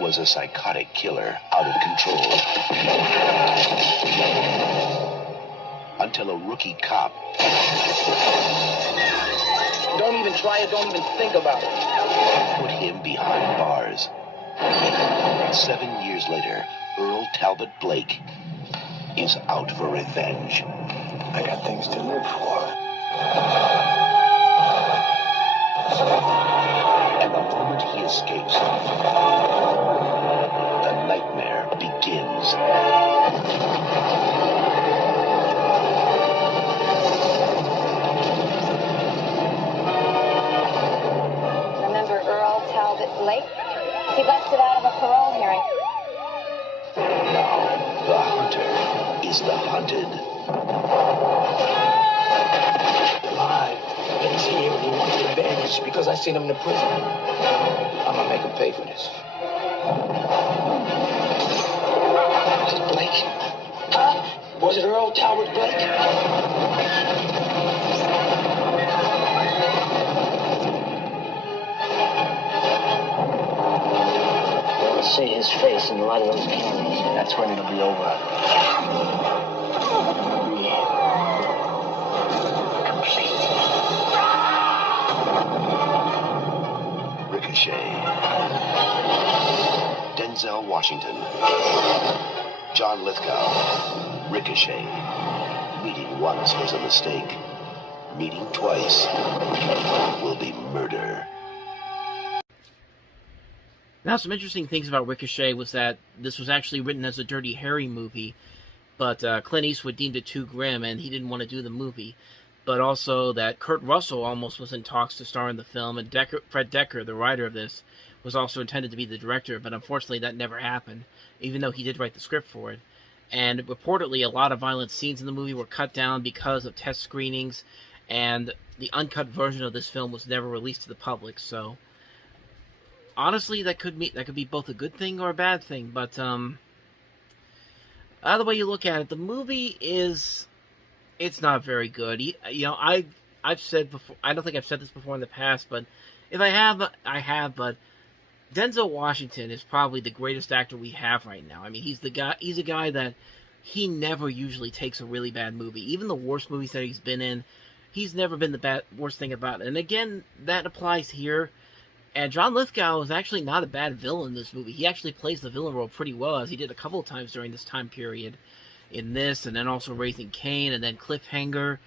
was a psychotic killer out of control. Until a rookie cop... Don't even try it, don't even think about it. ...put him behind bars. 7 years later, Earl Talbot Blake is out for revenge. I got things to live for. And the moment he escapes, the nightmare begins. Remember Earl Talbot Blake? He busted out of a parole hearing. Now, the hunter is the hunted. Alive. He's here and he wants revenge because I seen him in the prison. I'm gonna make him pay for this. Was it Blake? Huh? Was it Earl Talbot Blake? See his face in the light of those cameras. That's when it'll be over. Complete. Ricochet. Denzel Washington. John Lithgow. Ricochet. Meeting once was a mistake. Meeting twice will be murder. Now, some interesting things about Ricochet was that this was actually written as a Dirty Harry movie, but Clint Eastwood deemed it too grim, and he didn't want to do the movie. But also that Kurt Russell almost was in talks to star in the film, and Fred Decker, the writer of this, was also intended to be the director, but unfortunately that never happened, even though he did write the script for it. And reportedly, a lot of violent scenes in the movie were cut down because of test screenings, and the uncut version of this film was never released to the public, so... honestly, that could be both a good thing or a bad thing, but either way you look at it, the movie it's not very good. You know, I've said before, I don't think I've said this before in the past, but if I have, but Denzel Washington is probably the greatest actor we have right now. I mean, he's a guy that he never usually takes a really bad movie. Even the worst movies that he's been in, he's never been the worst thing about it. And again, that applies here. And John Lithgow is actually not a bad villain in this movie. He actually plays the villain role pretty well, as he did a couple of times during this time period. In this, and then also Raising Cain, and then Cliffhanger.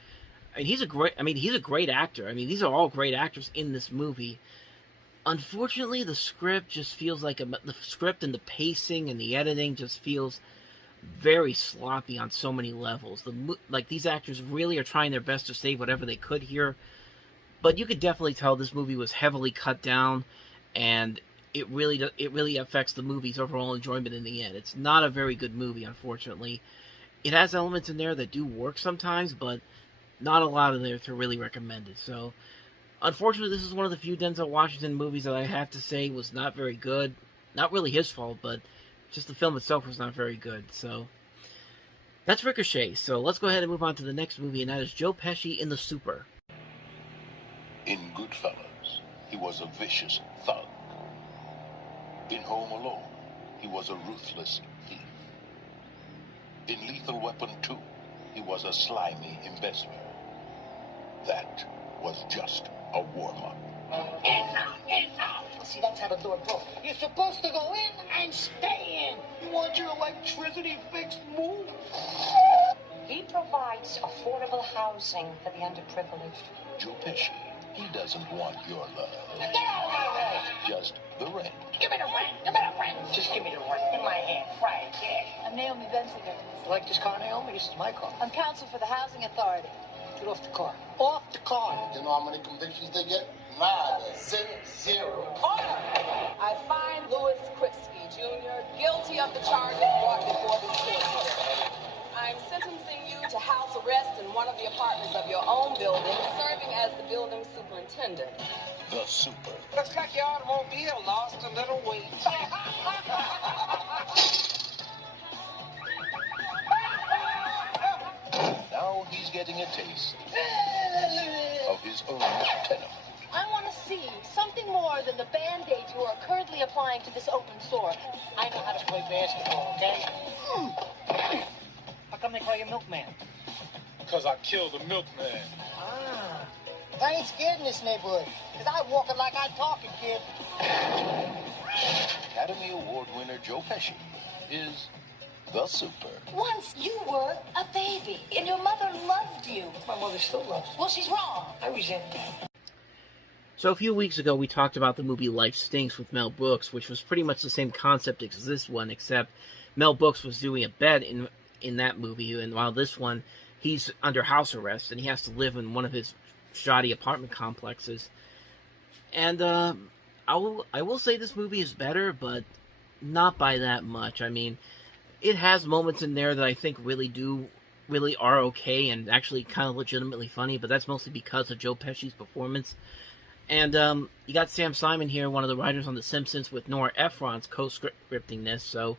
And he's a great actor. I mean, these are all great actors in this movie. Unfortunately, the script just feels like the script and the pacing and the editing just feels very sloppy on so many levels. Like, these actors really are trying their best to save whatever they could here. But you could definitely tell this movie was heavily cut down, and it really affects the movie's overall enjoyment in the end. It's not a very good movie, unfortunately. It has elements in there that do work sometimes, but not a lot in there to really recommend it. So, unfortunately, this is one of the few Denzel Washington movies that I have to say was not very good. Not really his fault, but just the film itself was not very good. So, that's Ricochet. So, let's go ahead and move on to the next movie, and that is Joe Pesci in The Super. In Goodfellas, he was a vicious thug. In Home Alone, he was a ruthless thief. In Lethal Weapon 2, he was a slimy embezzler. That was just a warm-up. In now. See, that's how the door broke. You're supposed to go in and stay in. You want your electricity fixed? Move. He provides affordable housing for the underprivileged. Joe Pesci, he doesn't want your love. Get out of here. Just the rent. Give me the rent. Give me the rent. Just give me the rent. In my hand. Right, yeah. I'm Naomi Bensinger. You like this car, Naomi? This is my car. I'm counsel for the Housing Authority. Get off the car. Off the car. You know how many convictions they get? Nada. Zero. Order! I find Louis Kripsky, Jr. guilty of the charges brought before this court. I'm sentencing you to house arrest in one of the apartments of your own building, serving as the building superintendent. The Super. Looks like your automobile lost a little weight. Now he's getting a taste of his own tenement. I want to see something more than the band-aids you are currently applying to this open sore. I know how to play basketball, okay? How come they call you Milkman? Because I killed the milkman. Ah. I ain't scared in this neighborhood, because I walk it like I talk it, kid. Academy Award winner Joe Pesci is the Super. Once you were a baby, and your mother loved you. My mother still loves me. Well, she's wrong. I resent that. So a few weeks ago, we talked about the movie Life Stinks with Mel Brooks, which was pretty much the same concept as this one, except Mel Brooks was doing a bet in that movie, and while this one, he's under house arrest, and he has to live in one of his shoddy apartment complexes. And I will say this movie is better, but not by that much. I mean, it has moments in there that I think really are okay and actually kind of legitimately funny, but that's mostly because of Joe Pesci's performance. And you got Sam Simon here, one of the writers on The Simpsons, with Nora Ephron's co-scripting this, so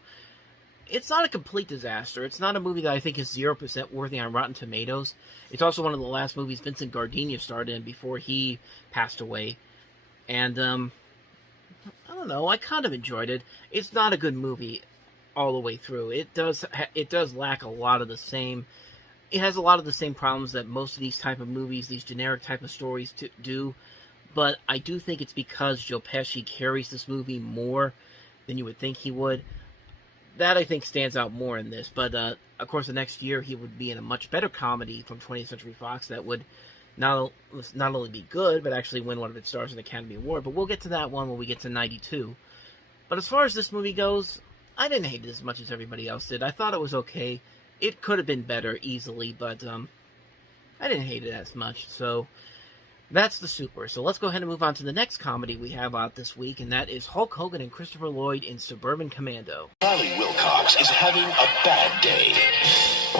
it's not a complete disaster. It's not a movie that I think is 0% worthy on Rotten Tomatoes. It's also one of the last movies Vincent Gardenia starred in before he passed away. And, I don't know, I kind of enjoyed it. It's not a good movie all the way through. It does lack a lot of the same... It has a lot of the same problems that most of these type of movies, these generic type of stories do. But I do think it's because Joe Pesci carries this movie more than you would think he would. That, I think, stands out more in this. But, of course, the next year he would be in a much better comedy from 20th Century Fox that would not only be good, but actually win one of its stars an Academy Award. But we'll get to that one when we get to 92. But as far as this movie goes, I didn't hate it as much as everybody else did. I thought it was okay. It could have been better easily, but I didn't hate it as much. So that's The Super. So let's go ahead and move on to the next comedy we have out this week, and that is Hulk Hogan and Christopher Lloyd in Suburban Commando. Charlie Wilcox is having a bad day,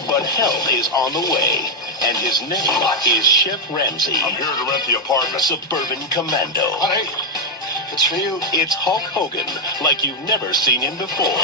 but help is on the way, and his name is Chef Ramsay. I'm here to rent the apartment. Suburban Commando. Honey, it's for you. It's Hulk Hogan, like you've never seen him before.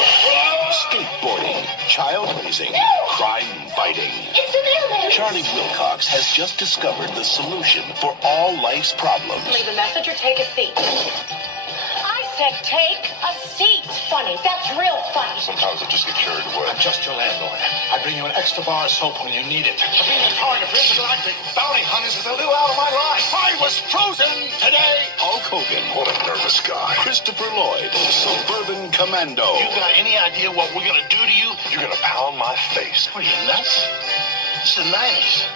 Skateboarding, child raising, crime fighting. It's an illness. Charlie Wilcox has just discovered the solution for all life's problems. Leave a message or take a seat. I said take a seat. Funny. That's real funny. Sometimes I just get carried away. I'm just your landlord. I bring you an extra bar of soap when you need it. I'm being a target for intergalactic bounty hunters is a little out of my line. I was frozen today. Hulk Hogan. What a nervous guy. Christopher Lloyd. Suburban Commando. You got any idea what we're gonna do to you? You're gonna pound my face. What are you, nuts? It's the 90s.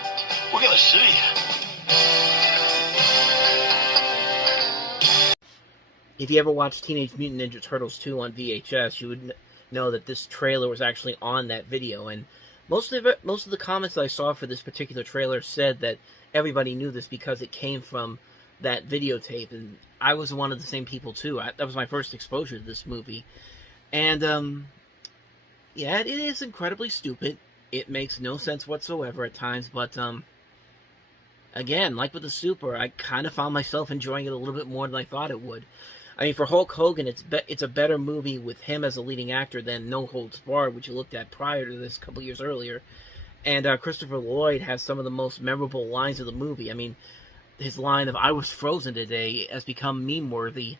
We're gonna sue you. If you ever watched Teenage Mutant Ninja Turtles 2 on VHS, you would know that this trailer was actually on that video, and most of the comments that I saw for this particular trailer said that everybody knew this because it came from that videotape, and I was one of the same people too. That was my first exposure to this movie, and yeah, it is incredibly stupid. It makes no sense whatsoever at times, but again, like with The Super, I kind of found myself enjoying it a little bit more than I thought it would. I mean, for Hulk Hogan, it's a better movie with him as a leading actor than No Holds Barred, which you looked at prior to this a couple years earlier. And Christopher Lloyd has some of the most memorable lines of the movie. I mean, his line of "I was frozen today" has become meme-worthy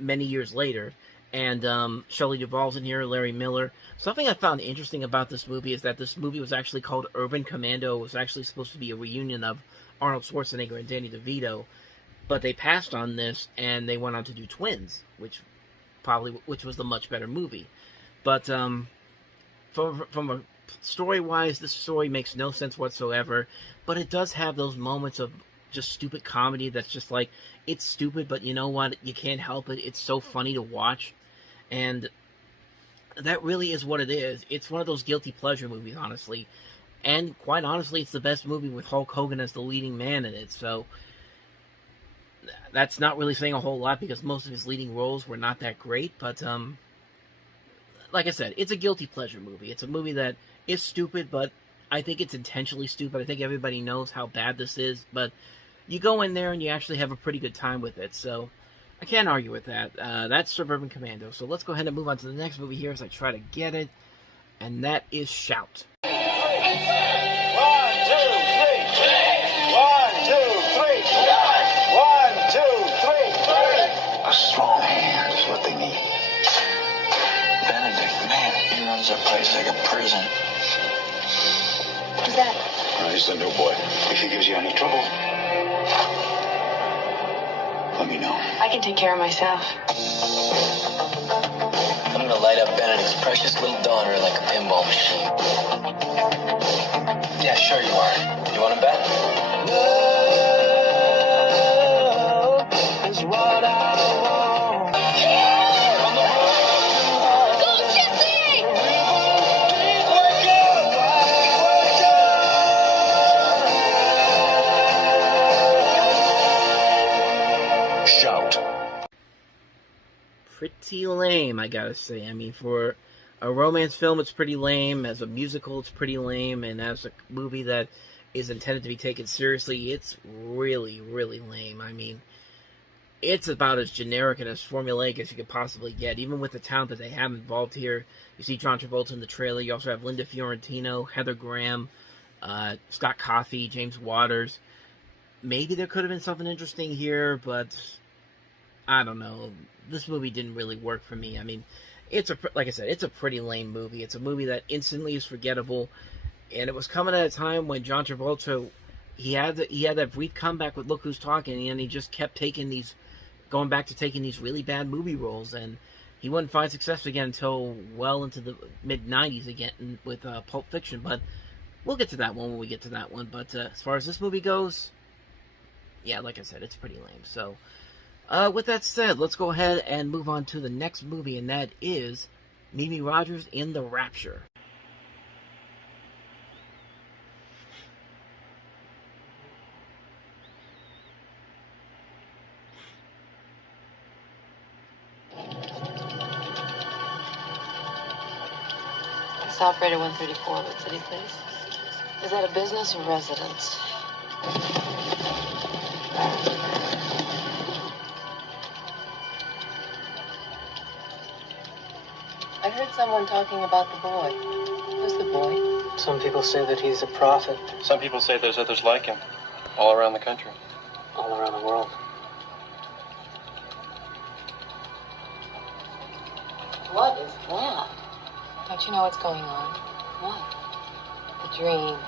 many years later. And Shelley Duvall's in here, Larry Miller. Something I found interesting about this movie is that this movie was actually called Urban Commando. It was actually supposed to be a reunion of Arnold Schwarzenegger and Danny DeVito. But they passed on this, and they went on to do Twins, which was the much better movie. But from a story-wise, this story makes no sense whatsoever. But it does have those moments of just stupid comedy that's just like, it's stupid, but you know what? You can't help it. It's so funny to watch. And that really is what it is. It's one of those guilty pleasure movies, honestly. And quite honestly, it's the best movie with Hulk Hogan as the leading man in it. So that's not really saying a whole lot because most of his leading roles were not that great. But like I said, it's a guilty pleasure movie. It's a movie that is stupid, but I think it's intentionally stupid. I think everybody knows how bad this is, but you go in there and you actually have a pretty good time with it. So I can't argue with that. That's Suburban Commando. So let's go ahead and move on to the next movie here as I try to get it, and that is Shout. 1, 2, 3. 1, 2, 3. 1, 2, He's the new boy. If he gives you any trouble, let me know. I can take care of myself. I'm gonna light up Benedict's precious little daughter like a pinball machine. Yeah, sure you are. You wanna bet? Love is what I want. Go, Jesse! Shout. Pretty lame, I gotta say. I mean, for a romance film, it's pretty lame. As a musical, it's pretty lame. And as a movie that is intended to be taken seriously, it's really, really lame. I mean, it's about as generic and as formulaic as you could possibly get, even with the talent that they have involved here. You see John Travolta in the trailer. You also have Linda Fiorentino, Heather Graham, Scott Coffey, James Waters. Maybe there could have been something interesting here, but I don't know. This movie didn't really work for me. I mean, like I said, it's a pretty lame movie. It's a movie that instantly is forgettable, and it was coming at a time when John Travolta, he had that brief comeback with Look Who's Talking, and he just kept going back to taking these really bad movie roles, and he wouldn't find success again until well into the mid-90s again with Pulp Fiction. But we'll get to that one when we get to that one. But as far as this movie goes, yeah, like I said, it's pretty lame. So with that said, let's go ahead and move on to the next movie, and that is Mimi Rogers in The Rapture. It's operator 134 at City Place. Is that a business or residence? I heard someone talking about the boy. Who's the boy? Some people say that he's a prophet. Some people say there's others like him, all around the country. All around the world. What is that? Don't you know what's going on? What? The dream.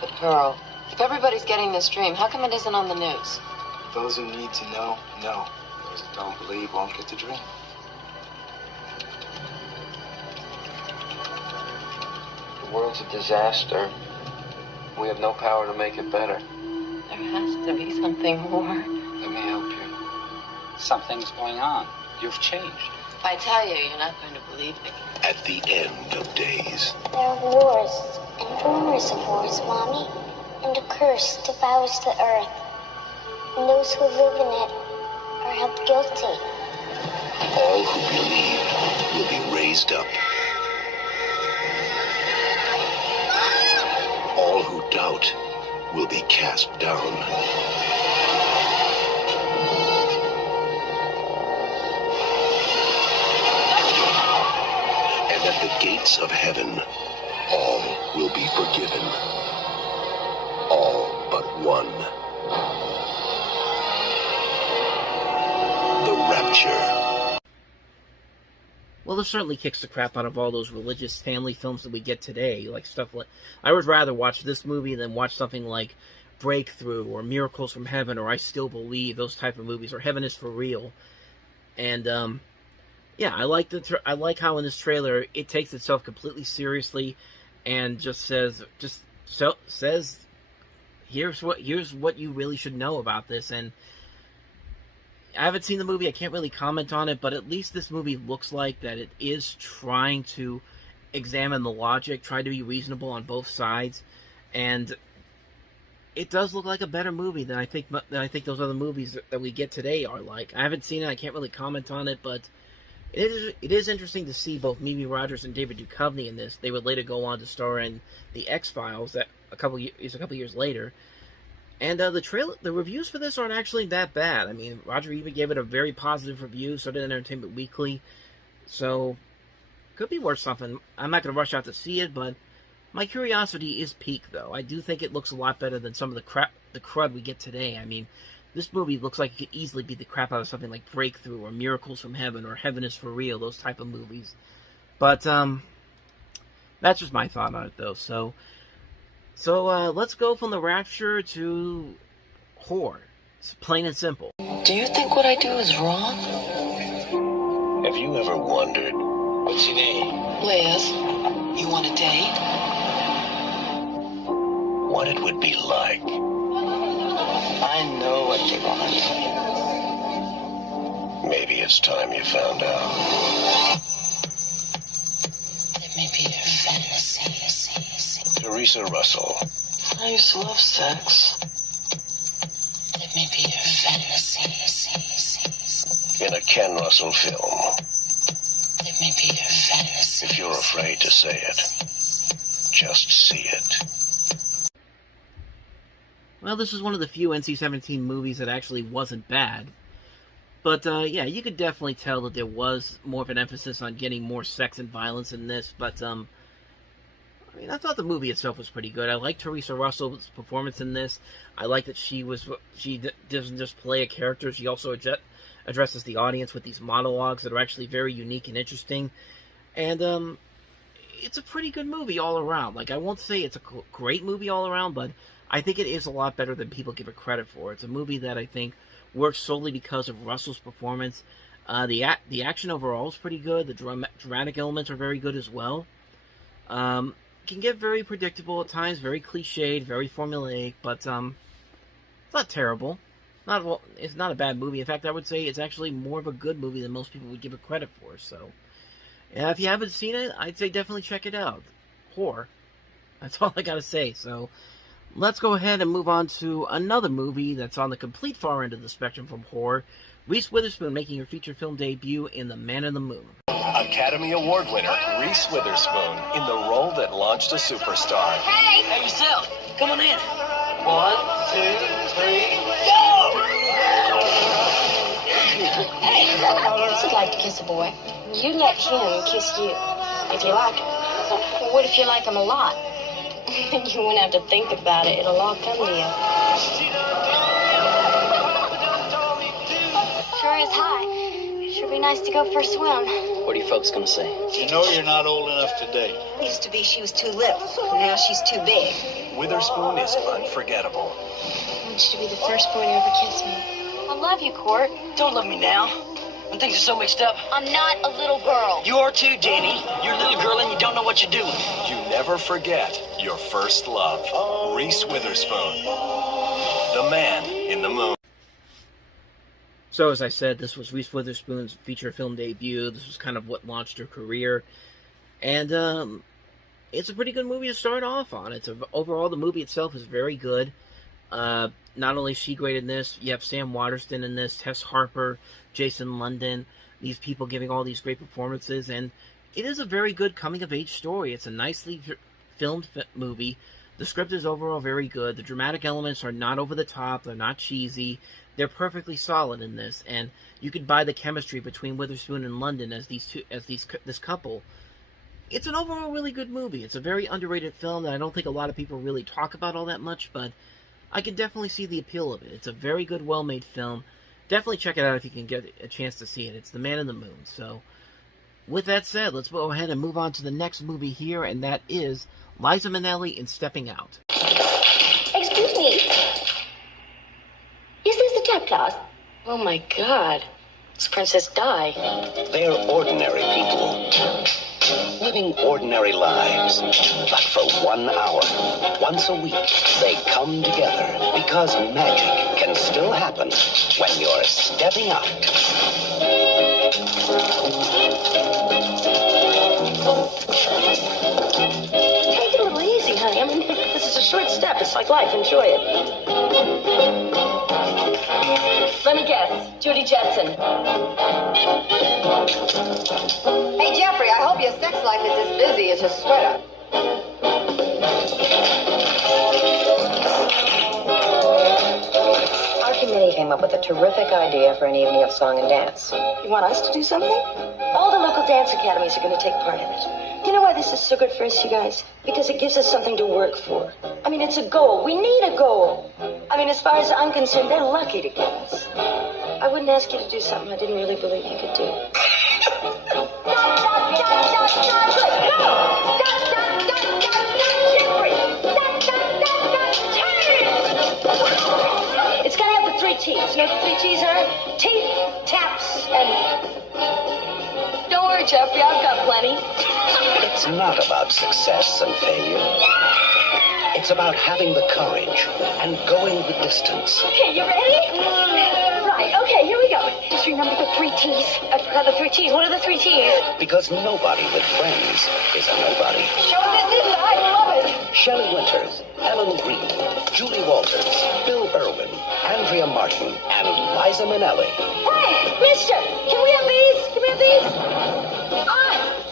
The pearl. If everybody's getting this dream, how come it isn't on the news? Those who need to know. Those who don't believe won't get the dream. The world's a disaster. We have no power to make it better. There has to be something more. Let me help you. Something's going on. You've changed. If I tell you, you're not going to believe me. At the end of days, There are wars and rumors of wars, Mommy, and a curse devours the earth. And those who live in it are held guilty. all who believe will be raised up. All who doubt will be cast down. And at the gates of heaven, all will be forgiven. All but one. The Rapture. Well, this certainly kicks the crap out of all those religious family films that we get today. Like stuff like, I would rather watch this movie than watch something like Breakthrough or Miracles from Heaven or I Still Believe, those type of movies, or Heaven is for Real. And yeah, I like how in this trailer it takes itself completely seriously and just says here's what you really should know about this. And I haven't seen the movie, I can't really comment on it, but at least this movie looks like that it is trying to examine the logic, try to be reasonable on both sides, and it does look like a better movie than I think those other movies that we get today are like. I haven't seen it, I can't really comment on it, but it is interesting to see both Mimi Rogers and David Duchovny in this. They would later go on to star in The X-Files a couple years later. And the reviews for this aren't actually that bad. I mean, Roger Ebert gave it a very positive review, so did Entertainment Weekly. So, could be worth something. I'm not going to rush out to see it, but my curiosity is piqued, though. I do think it looks a lot better than some of the crud we get today. I mean, this movie looks like it could easily beat the crap out of something like Breakthrough or Miracles from Heaven or Heaven is for Real, those type of movies. But, that's just my thought on it, though. So, So let's go from the Rapture to Whore. It's plain and simple. Do you think what I do is wrong? Have you ever wondered? What's your name? Liz, you want a date? What it would be like? I know what you want. Maybe it's time you found out. It may be your fantasy. Teresa Russell. I used to love sex. It may be your fantasy. In a Ken Russell film. It may be your fantasy. If you're afraid to say it, just see it. Well, this is one of the few NC-17 movies that actually wasn't bad. But, yeah, you could definitely tell that there was more of an emphasis on getting more sex and violence in this. But, I mean, I thought the movie itself was pretty good. I like Teresa Russell's performance in this. I like that she doesn't just play a character. She also addresses the audience with these monologues that are actually very unique and interesting. And, it's a pretty good movie all around. Like, I won't say it's a great movie all around, but I think it is a lot better than people give it credit for. It's a movie that I think works solely because of Russell's performance. The action overall is pretty good. The dramatic elements are very good as well. Can get very predictable at times, very cliched, very formulaic, but it's not terrible. It's not a bad movie. In fact, I would say it's actually more of a good movie than most people would give it credit for. So, yeah, if you haven't seen it, I'd say definitely check it out. Whore. That's all I gotta say. So, let's go ahead and move on to another movie that's on the complete far end of the spectrum from horror. Reese Witherspoon making her feature film debut in The Man in the Moon. Academy Award winner Reese Witherspoon in the role that launched a superstar. Hey! Hey, yourself. Come on in. 1, 2, 3, go! Hey, what's it like to kiss a boy? You let him kiss you, if you like him. What if you like him a lot? You won't have to think about it. It'll all come to you. Sure is high. Sure be nice to go for a swim. What are you folks gonna say? You know you're not old enough to date. Used to be she was too little. Now she's too big. Witherspoon is unforgettable. I want you to be the first boy to ever kiss me. I love you, Court. Don't love me now. When things are so mixed up. I'm not a little girl. You are too, Danny. You're a little girl and you don't know what you're doing. You never forget your first love. Reese Witherspoon. The Man in the Moon. So, as I said, this was Reese Witherspoon's feature film debut. This was kind of what launched her career. And, it's a pretty good movie to start off on. Overall, the movie itself is very good. Not only is she great in this, you have Sam Waterston in this, Tess Harper, Jason London, these people giving all these great performances, and it is a very good coming-of-age story. It's a nicely filmed movie. The script is overall very good. The dramatic elements are not over the top. They're not cheesy. They're perfectly solid in this, and you could buy the chemistry between Witherspoon and London as this couple. It's an overall really good movie. It's a very underrated film that I don't think a lot of people really talk about all that much, but I can definitely see the appeal of it. It's a very good, well-made film. Definitely check it out if you can get a chance to see it. It's The Man in the Moon. So, with that said, let's go ahead and move on to the next movie here, and that is Liza Minnelli in Stepping Out. Excuse me. Is this the tap class? Oh my God. It's Princess Di. They're ordinary people, living ordinary lives. But for 1 hour, once a week, they come together because magic can still happen when you're stepping out. Take it a little easy, honey. I mean, this is a short step. It's like life. Enjoy it. Let me guess. Judy Jetson. Hey, Jeffrey, I hope your sex life is as busy as your sweater. Our committee came up with a terrific idea for an evening of song and dance. You want us to do something? All the local dance academies are going to take part in it. You know why this is so good for us, you guys? Because it gives us something to work for. I mean, it's a goal. We need a goal. I mean, as far as I'm concerned, they're lucky to get us. I wouldn't ask you to do something I didn't really believe you could do. T's. You know what the 3 T's are? Teeth, taps, and... Don't worry, Jeffrey, I've got plenty. It's not about success and failure. It's about having the courage and going the distance. Okay, you ready? Right, okay, here we go. Just remember the 3 T's. I forgot the 3 T's. What are the 3 T's? Because nobody with friends is a nobody. Show this, didn't I? I love it. Shelley Winters, Ellen Green, Julie Walters, Bill Irwin, Andrea Martin, and Liza Minnelli. Hey, mister, can we have these? Can we have these?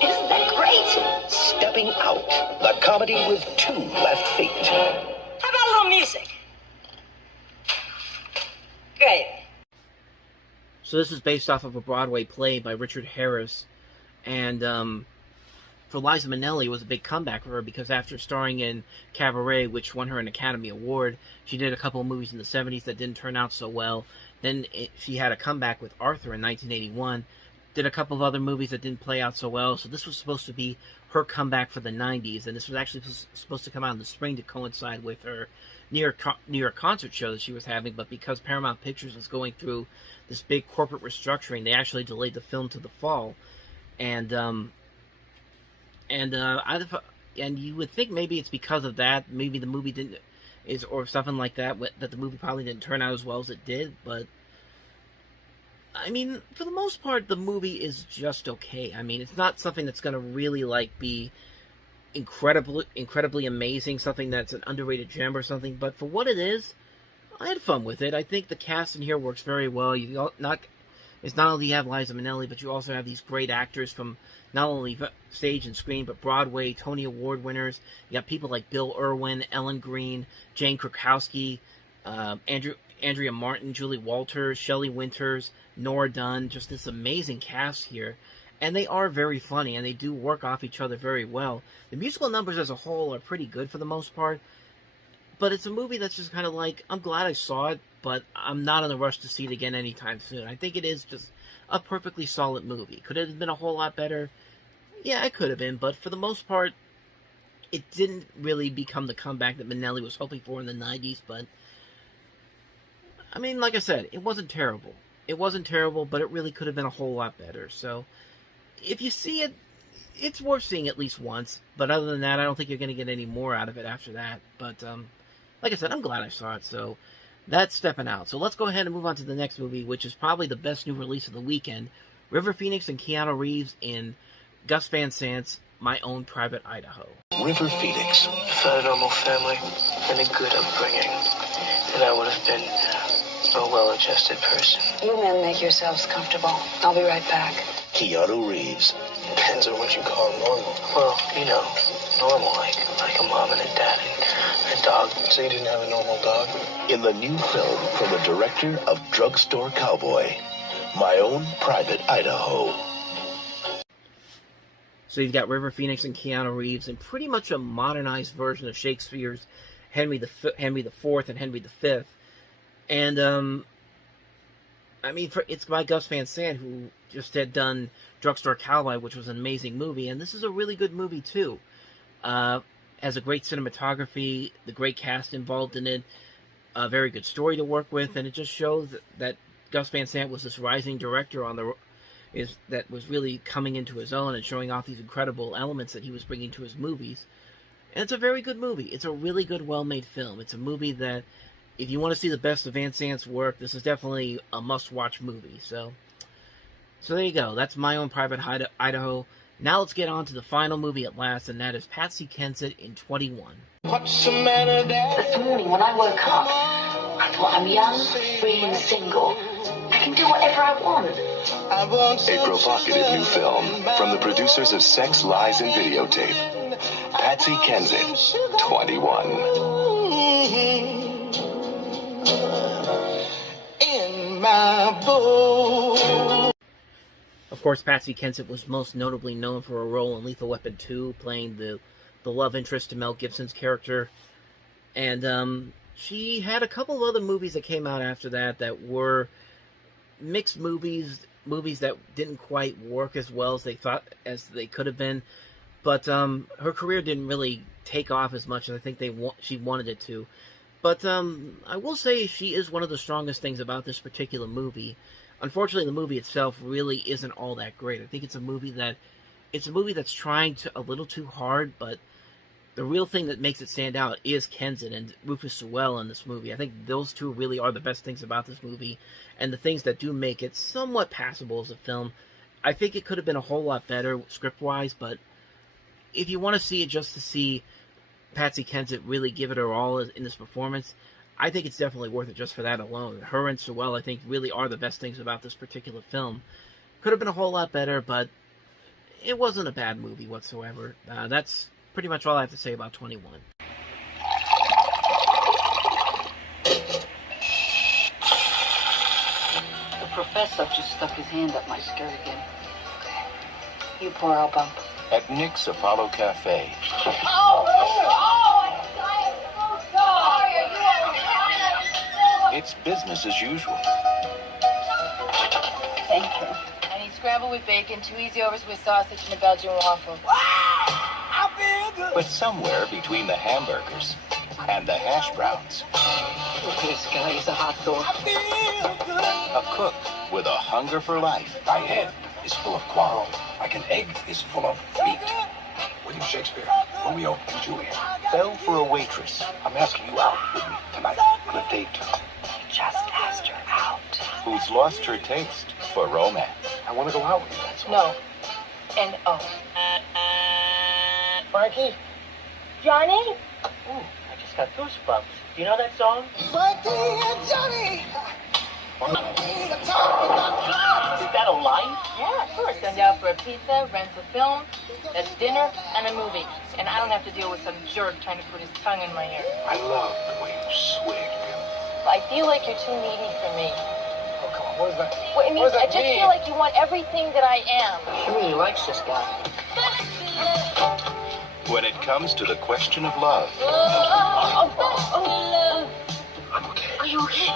Isn't that great? Stepping Out, the comedy with 2 left feet. How about a little music? Great. So this is based off of a Broadway play by Richard Harris, and for Liza Minnelli, it was a big comeback for her because after starring in Cabaret, which won her an Academy Award, she did a couple of movies in the 70s that didn't turn out so well. Then she had a comeback with Arthur in 1981, did a couple of other movies that didn't play out so well, so this was supposed to be her comeback for the 90s, and this was actually supposed to come out in the spring to coincide with her New York concert show that she was having, but because Paramount Pictures was going through this big corporate restructuring, they actually delayed the film to the fall, and you would think maybe it's because of that, maybe the movie or something like that, that the movie probably didn't turn out as well as it did, but I mean, for the most part, the movie is just okay. I mean, it's not something that's going to really, like, be incredibly amazing, something that's an underrated gem or something, but for what it is, I had fun with it. I think the cast in here works very well. It's not only you have Liza Minnelli, but you also have these great actors from not only stage and screen, but Broadway, Tony Award winners. You got people like Bill Irwin, Ellen Green, Jane Krakowski, Andrea Martin, Julie Walters, Shelley Winters, Nora Dunn, just this amazing cast here. And they are very funny, and they do work off each other very well. The musical numbers as a whole are pretty good for the most part, but it's a movie that's just kind of like, I'm glad I saw it, but I'm not in a rush to see it again anytime soon. I think it is just a perfectly solid movie. Could it have been a whole lot better? Yeah, it could have been, but for the most part, it didn't really become the comeback that Minnelli was hoping for in the 90s, but I mean, like I said, it wasn't terrible. It wasn't terrible, but it really could have been a whole lot better. So, if you see it, it's worth seeing at least once. But other than that, I don't think you're going to get any more out of it after that. But, like I said, I'm glad I saw it. So, that's Stepping Out. So, let's go ahead and move on to the next movie, which is probably the best new release of the weekend. River Phoenix and Keanu Reeves in Gus Van Sant's My Own Private Idaho. River Phoenix. If I had a normal family and a good upbringing, then I would have been a well-adjusted person. You men make yourselves comfortable. I'll be right back. Keanu Reeves. Depends on what you call normal. Well, you know, normal, like a mom and a dad and a dog. So you didn't have a normal dog? In the new film from the director of Drugstore Cowboy, My Own Private Idaho. So you've got River Phoenix and Keanu Reeves in pretty much a modernized version of Shakespeare's Henry IV and Henry V. And, I mean, it's by Gus Van Sant, who just had done Drugstore Cowboy, which was an amazing movie, and this is a really good movie, too. Has a great cinematography, the great cast involved in it, a very good story to work with, and it just shows that Gus Van Sant was this rising director that was really coming into his own and showing off these incredible elements that he was bringing to his movies. And it's a very good movie. It's a really good, well-made film. It's a movie that, if you want to see the best of Van Sant's work, this is definitely a must-watch movie. So there you go. That's My Own Private Idaho. Now let's get on to the final movie at last, and that is Patsy Kensit in 21. What's the matter, Dad? This morning when I woke up, I thought I'm young, free and single. I can do whatever I want. A provocative new film from the producers of Sex, Lies, and Videotape. Patsy Kensit, 21. In my boat. Of course, Patsy Kensit was most notably known for a role in Lethal Weapon 2, playing the love interest to Mel Gibson's character. And she had a couple of other movies that came out after that were mixed movies that didn't quite work as well as they could have been. But her career didn't really take off as much as I think she wanted it to. But I will say she is one of the strongest things about this particular movie. Unfortunately, the movie itself really isn't all that great. I think it's a movie that's trying a little too hard, but the real thing that makes it stand out is Kenseth and Rufus Sewell in this movie. I think those two really are the best things about this movie, and the things that do make it somewhat passable as a film. I think it could have been a whole lot better script-wise, but if you want to see it just to see Patsy Kenseth really give it her all in this performance, I think it's definitely worth it just for that alone. Her and Sewell, I think, really are the best things about this particular film. Could have been a whole lot better, but it wasn't a bad movie whatsoever. That's pretty much all I have to say about 21. The professor just stuck his hand up my skirt again. You poor old bump. At Nick's Apollo Cafe. Oh, I am so sorry. Are you It's business as usual. Thank you. I need scrambled with bacon, 2 easy overs with sausage, and a Belgian waffle. But somewhere between the hamburgers and the hash browns, This guy is a hot dog. a cook with a hunger for life. My head is full of quarrel, like an egg is full of meat. William Shakespeare, Romeo and Juliet. Fell for a waitress I'm asking you out with me tonight on a date. Just asked her out. who's lost her taste for romance. I want to go out with you, that's all. No. And oh. Frankie? Johnny? Ooh, I just got goosebumps. Do you know that song? Frankie and Johnny! Is that a line? Yeah, of course. Send out for a pizza, rent a film, that's dinner, and a movie. And I don't have to deal with some jerk trying to put his tongue in my ear. I love the way you swig. I feel like you're too needy for me. Oh, come on, what is that? Well, I mean, what does I that just mean? feel like you want everything that I am. She really likes this guy. When it comes to the question of love, I'm okay. Are you okay?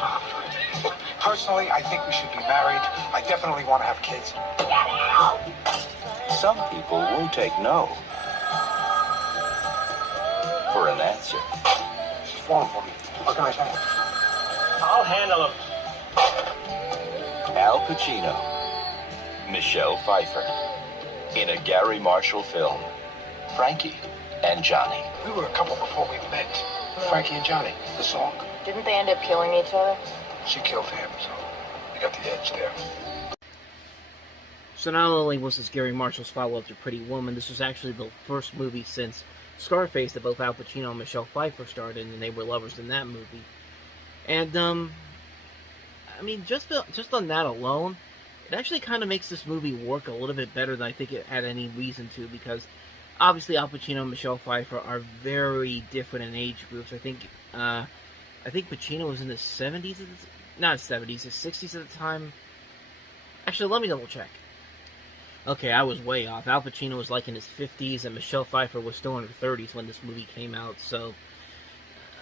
Personally, I think we should be married. I definitely want to have kids. some people won't take no for an answer. She's falling for me. What can I say? I'll handle him. Al Pacino, Michelle Pfeiffer, in a Gary Marshall film, Frankie and Johnny. We were a couple before we met. Frankie and Johnny, the song. Didn't they end up killing each other? She killed him, so we got the edge there. So not only was this Gary Marshall's follow-up to Pretty Woman, this was actually the first movie since Scarface that both Al Pacino and Michelle Pfeiffer starred in, and they were lovers in that movie. And, I mean, just on that alone, it actually kind of makes this movie work a little bit better than I think it had any reason to, because obviously Al Pacino and Michelle Pfeiffer are very different in age groups. I think Pacino was in his 70s, not 70s, his 60s at the time. Actually, let me double check. Okay, I was way off. Al Pacino was like in his 50s, and Michelle Pfeiffer was still in her 30s when this movie came out, so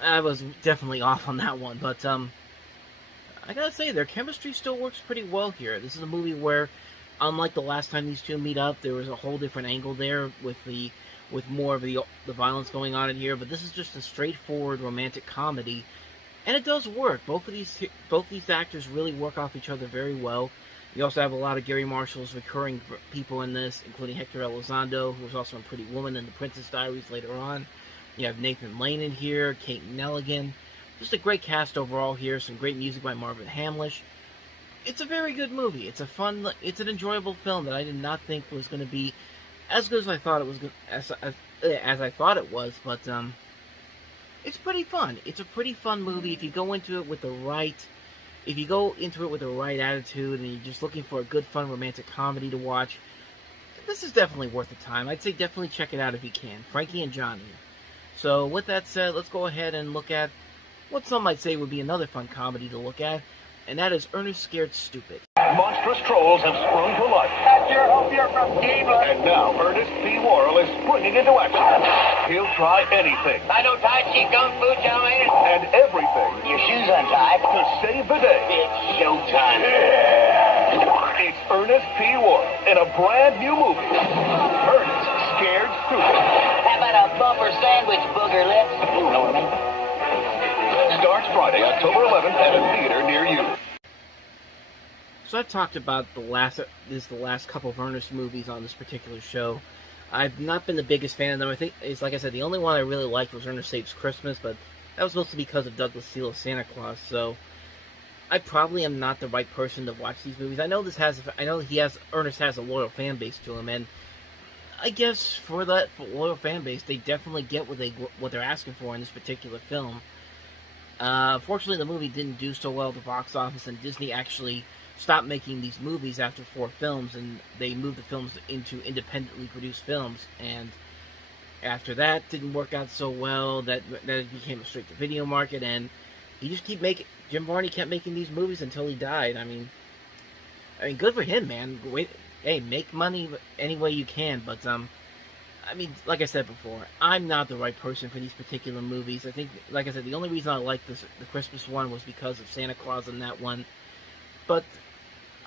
I was definitely off on that one. But, I gotta say, their chemistry still works pretty well here. This is a movie where, unlike the last time these two meet up, there was a whole different angle there with more of the violence going on in here, but this is just a straightforward romantic comedy, and it does work. Both these actors really work off each other very well. You also have a lot of Gary Marshall's recurring people in this, including Hector Elizondo, who was also in Pretty Woman and The Princess Diaries later on. You have Nathan Lane in here, Kate Nelligan. Just a great cast overall here. Some great music by Marvin Hamlish. It's a very good movie. It's an enjoyable film that I did not think was going to be as good as I thought it was, as I thought it was. But it's pretty fun. It's a pretty fun movie if you go into it with the right. If you go into it with the right attitude and you're just looking for a good, fun, romantic comedy to watch, this is definitely worth the time. I'd say definitely check it out if you can. Frankie and Johnny. So with that said, let's go ahead and look at what some might say would be another fun comedy to look at, and that is Ernest Scared Stupid. Monstrous trolls have sprung to life. I sure hope you're from Cleveland. And now Ernest P. Worrell is springing into action. He'll try anything. I know Tai Chi Kung Fu, Chow Mein. And everything. Your shoes untied. To save the day. It's showtime. It's Ernest P. Worrell in a brand new movie. Ernest Scared Stupid. How about a bumper sandwich, booger lips? You know what I mean? Friday, October 11th at a theater near you. So I've talked about the last couple of Ernest movies on this particular show. I've not been the biggest fan of them. I think it's like I said, the only one I really liked was Ernest Saves Christmas, but that was mostly because of Douglas Steele's Santa Claus. So I probably am not the right person to watch these movies. I know Ernest has a loyal fan base to him, and I guess for loyal fan base, they definitely get what they're asking for in this particular film. Fortunately, the movie didn't do so well at the box office, and Disney actually stopped making these movies after 4 films, and they moved the films into independently produced films. And after that, didn't work out so well. That it became a straight-to-video market, and Jim Varney kept making these movies until he died. I mean, good for him, man. Hey, make money any way you can, but I mean, like I said before, I'm not the right person for these particular movies. I think, like I said, the only reason I liked the Christmas one was because of Santa Claus in that one. But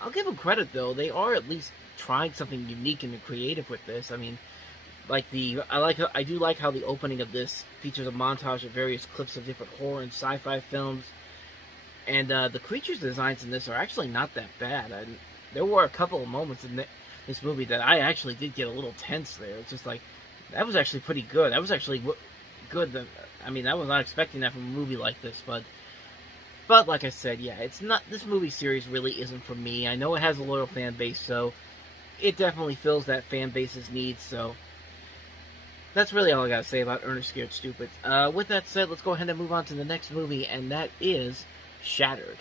I'll give them credit, though. They are at least trying something unique and creative with this. I mean, I do like how the opening of this features a montage of various clips of different horror and sci-fi films. And the creatures designs in this are actually not that bad. There were a couple of moments in this movie that I actually did get a little tense there. It's just like, that was actually pretty good. That was actually good. I mean, I was not expecting that from a movie like this, but like I said, yeah, it's not. This movie series really isn't for me. I know it has a loyal fan base, so it definitely fills that fan base's needs. So that's really all I gotta say about Ernest Scared Stupid. With that said, let's go ahead and move on to the next movie, and that is Shattered.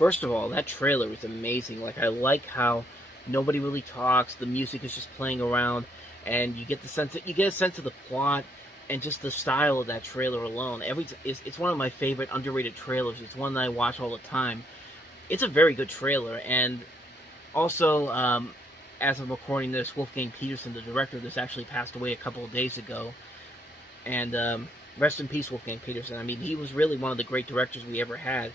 First of all, that trailer is amazing. Like, I like how nobody really talks. The music is just playing around, and you get a sense of the plot and just the style of that trailer alone. It's one of my favorite underrated trailers. It's one that I watch all the time. It's a very good trailer, and also, as I'm recording this, Wolfgang Petersen, the director of this, actually passed away a couple of days ago. And rest in peace, Wolfgang Petersen. I mean, he was really one of the great directors we ever had.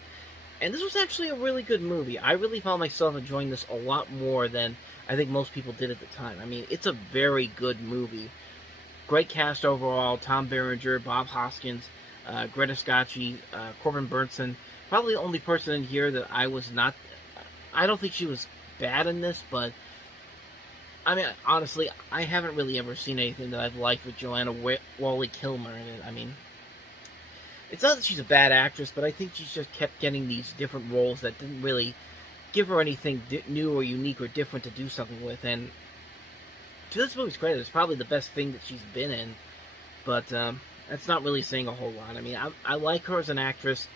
And this was actually a really good movie. I really found myself enjoying this a lot more than I think most people did at the time. I mean, it's a very good movie. Great cast overall. Tom Berenger, Bob Hoskins, Greta Scacchi, Corbin Burnson. Probably the only person in here that I don't think she was bad in this, but I mean, honestly, I haven't really ever seen anything that I've liked with Joanna Whalley-Kilmer in it. I mean, it's not that she's a bad actress, but I think she's just kept getting these different roles that didn't really give her anything new or unique or different to do something with. And to this movie's credit, it's probably the best thing that she's been in. But that's not really saying a whole lot. I mean, I like her as an actress.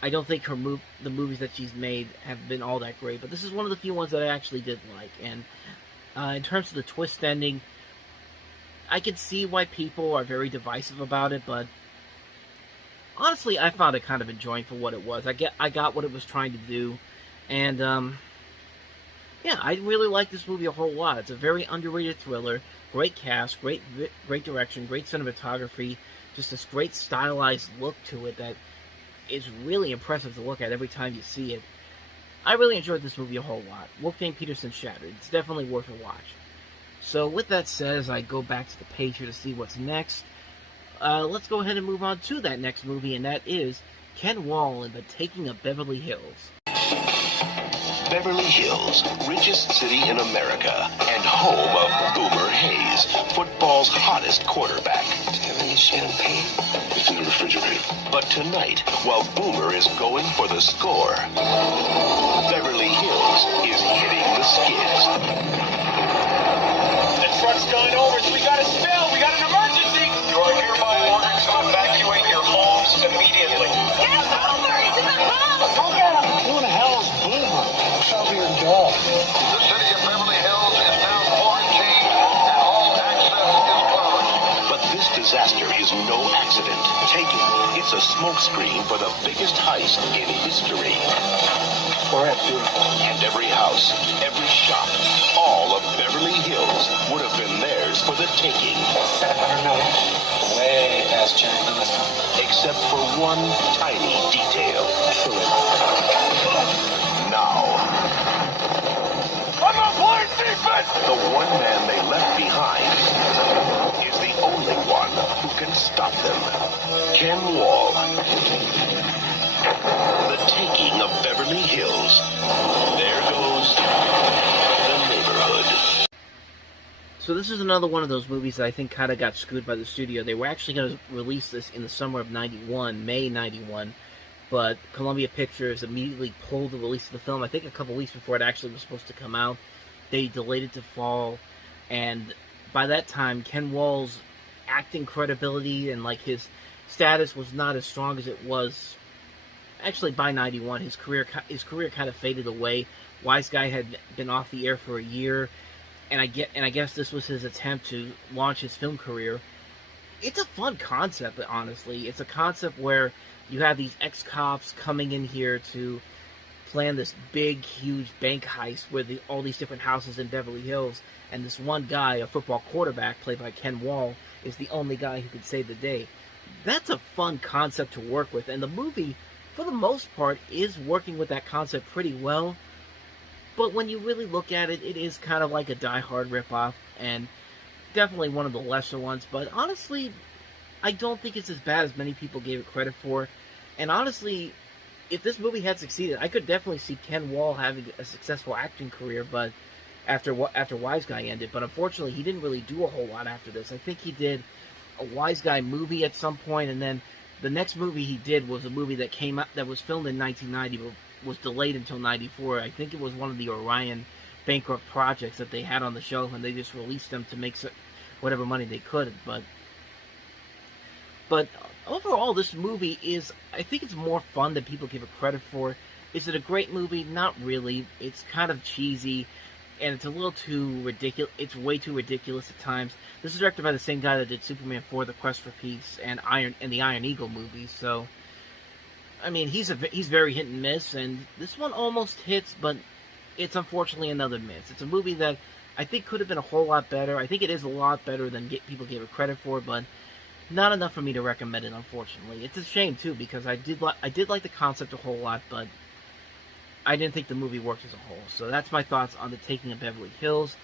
I don't think the movies that she's made have been all that great, but this is one of the few ones that I actually did like. And in terms of the twist ending, I can see why people are very divisive about it, but honestly, I found it kind of enjoying for what it was. I got what it was trying to do, and yeah, I really like this movie a whole lot. It's a very underrated thriller. Great cast, great direction, great cinematography, just this great stylized look to it that is really impressive to look at every time you see it. I really enjoyed this movie a whole lot. Wolfgang Petersen's Shattered. It's definitely worth a watch. So with that said, as I go back to the page here to see what's next, let's go ahead and move on to that next movie, and that is Ken Wall in The Taking of Beverly Hills. Beverly Hills, richest city in America, and home of Boomer Hayes, football's hottest quarterback. Do you have any champagne? It's in the refrigerator. But tonight, while Boomer is going for the score, Beverly Hills is hitting the skids. The truck's going over, so we got a spill. We got an emergency. You are hereby ordered to evacuate your homes immediately. Get over! He's in the house! Look at him! Who the hell is Boomer? Over your dog. The city of Beverly Hills is now quarantined and all access is closed. But this disaster is no accident. Taking it's a smokescreen for the biggest heist in history. Correct, beautiful. And every house, every shop, all of Beverly Hills would have been theirs for the taking. I don't know. Way past Jerry Lewis. Except for one tiny detail. Now, I'm not playing defense! the one man they left behind is the only one who can stop them. Ken Wall. The Taking of Beverly Hills. There goes the neighborhood. So this is another one of those movies that I think kind of got screwed by the studio. They were actually going to release this in the summer of '91, May '91, but Columbia Pictures immediately pulled the release of the film, I think a couple weeks before it actually was supposed to come out. They delayed it to fall, and by that time, Ken Wall's acting credibility and like his status was not as strong as it was. Actually, by '91, his career kind of faded away. Wise Guy had been off the air for a year, and I guess this was his attempt to launch his film career. It's a fun concept, honestly. It's a concept where you have these ex-cops coming in here to plan this big, huge bank heist with all these different houses in Beverly Hills, and this one guy, a football quarterback played by Ken Wall, is the only guy who could save the day. That's a fun concept to work with, and the movie, for the most part, is working with that concept pretty well. But when you really look at it, it is kind of like a Die Hard ripoff, and definitely one of the lesser ones. But honestly, I don't think it's as bad as many people gave it credit for. And honestly, if this movie had succeeded, I could definitely see Ken Wall having a successful acting career. But after Wise Guy ended, but unfortunately, he didn't really do a whole lot after this. I think he did a Wise Guy movie at some point, and then the next movie he did was a movie that came out that was filmed in 1990, but was delayed until '94. I think it was one of the Orion bankrupt projects that they had on the shelf, and they just released them to make whatever money they could. But overall, this movie is, I think it's more fun than people give it credit for. Is it a great movie? Not really. It's kind of cheesy, and it's a little too ridiculous. It's way too ridiculous at times. This is directed by the same guy that did Superman 4: The Quest for Peace and the Iron Eagle movies. So, I mean, he's very hit and miss, and this one almost hits, but it's unfortunately another miss. It's a movie that I think could have been a whole lot better. I think it is a lot better than people gave it credit for, but not enough for me to recommend it, unfortunately. It's a shame too, because I did like the concept a whole lot, but I didn't think the movie worked as a whole. So that's my thoughts on The Taking of Beverly Hills.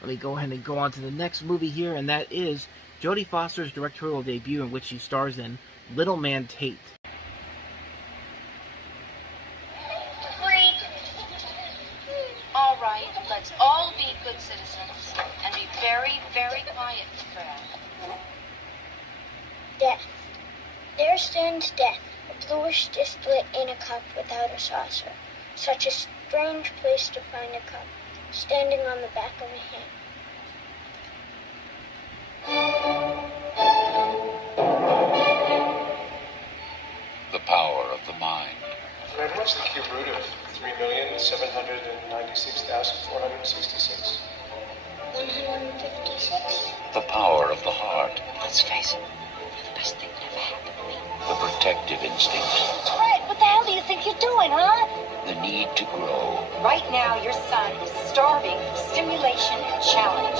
Let me go ahead and go on to the next movie here, and that is Jodie Foster's directorial debut, in which she stars in Little Man Tate. All right, let's all be good citizens and be very, very quiet, Fred. Death. There stands death, a bluish distillate in a cup without a saucer. Such a strange place to find a cup, standing on the back of a hand. The power of the mind. Fred, what's the cube root of 3,796,466? 156. The power of the heart. Let's face it, you're the best thing that ever happened to me. The protective instinct. Fred, what the hell do you think you're doing, huh? The need to grow. Right now, your son is starving for stimulation and challenge.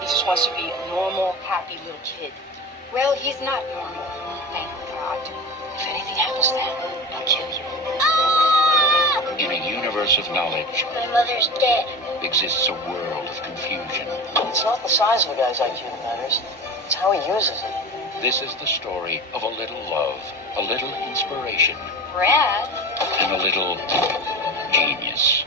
He just wants to be a normal, happy little kid. Well, he's not normal, thank God. If anything happens to him, I'll kill you. In a universe of knowledge, My mother's dead. exists a world of confusion. It's not the size of a guy's IQ that matters. It's how he uses it. This is the story of a little love, a little inspiration, Brad? and a little genius.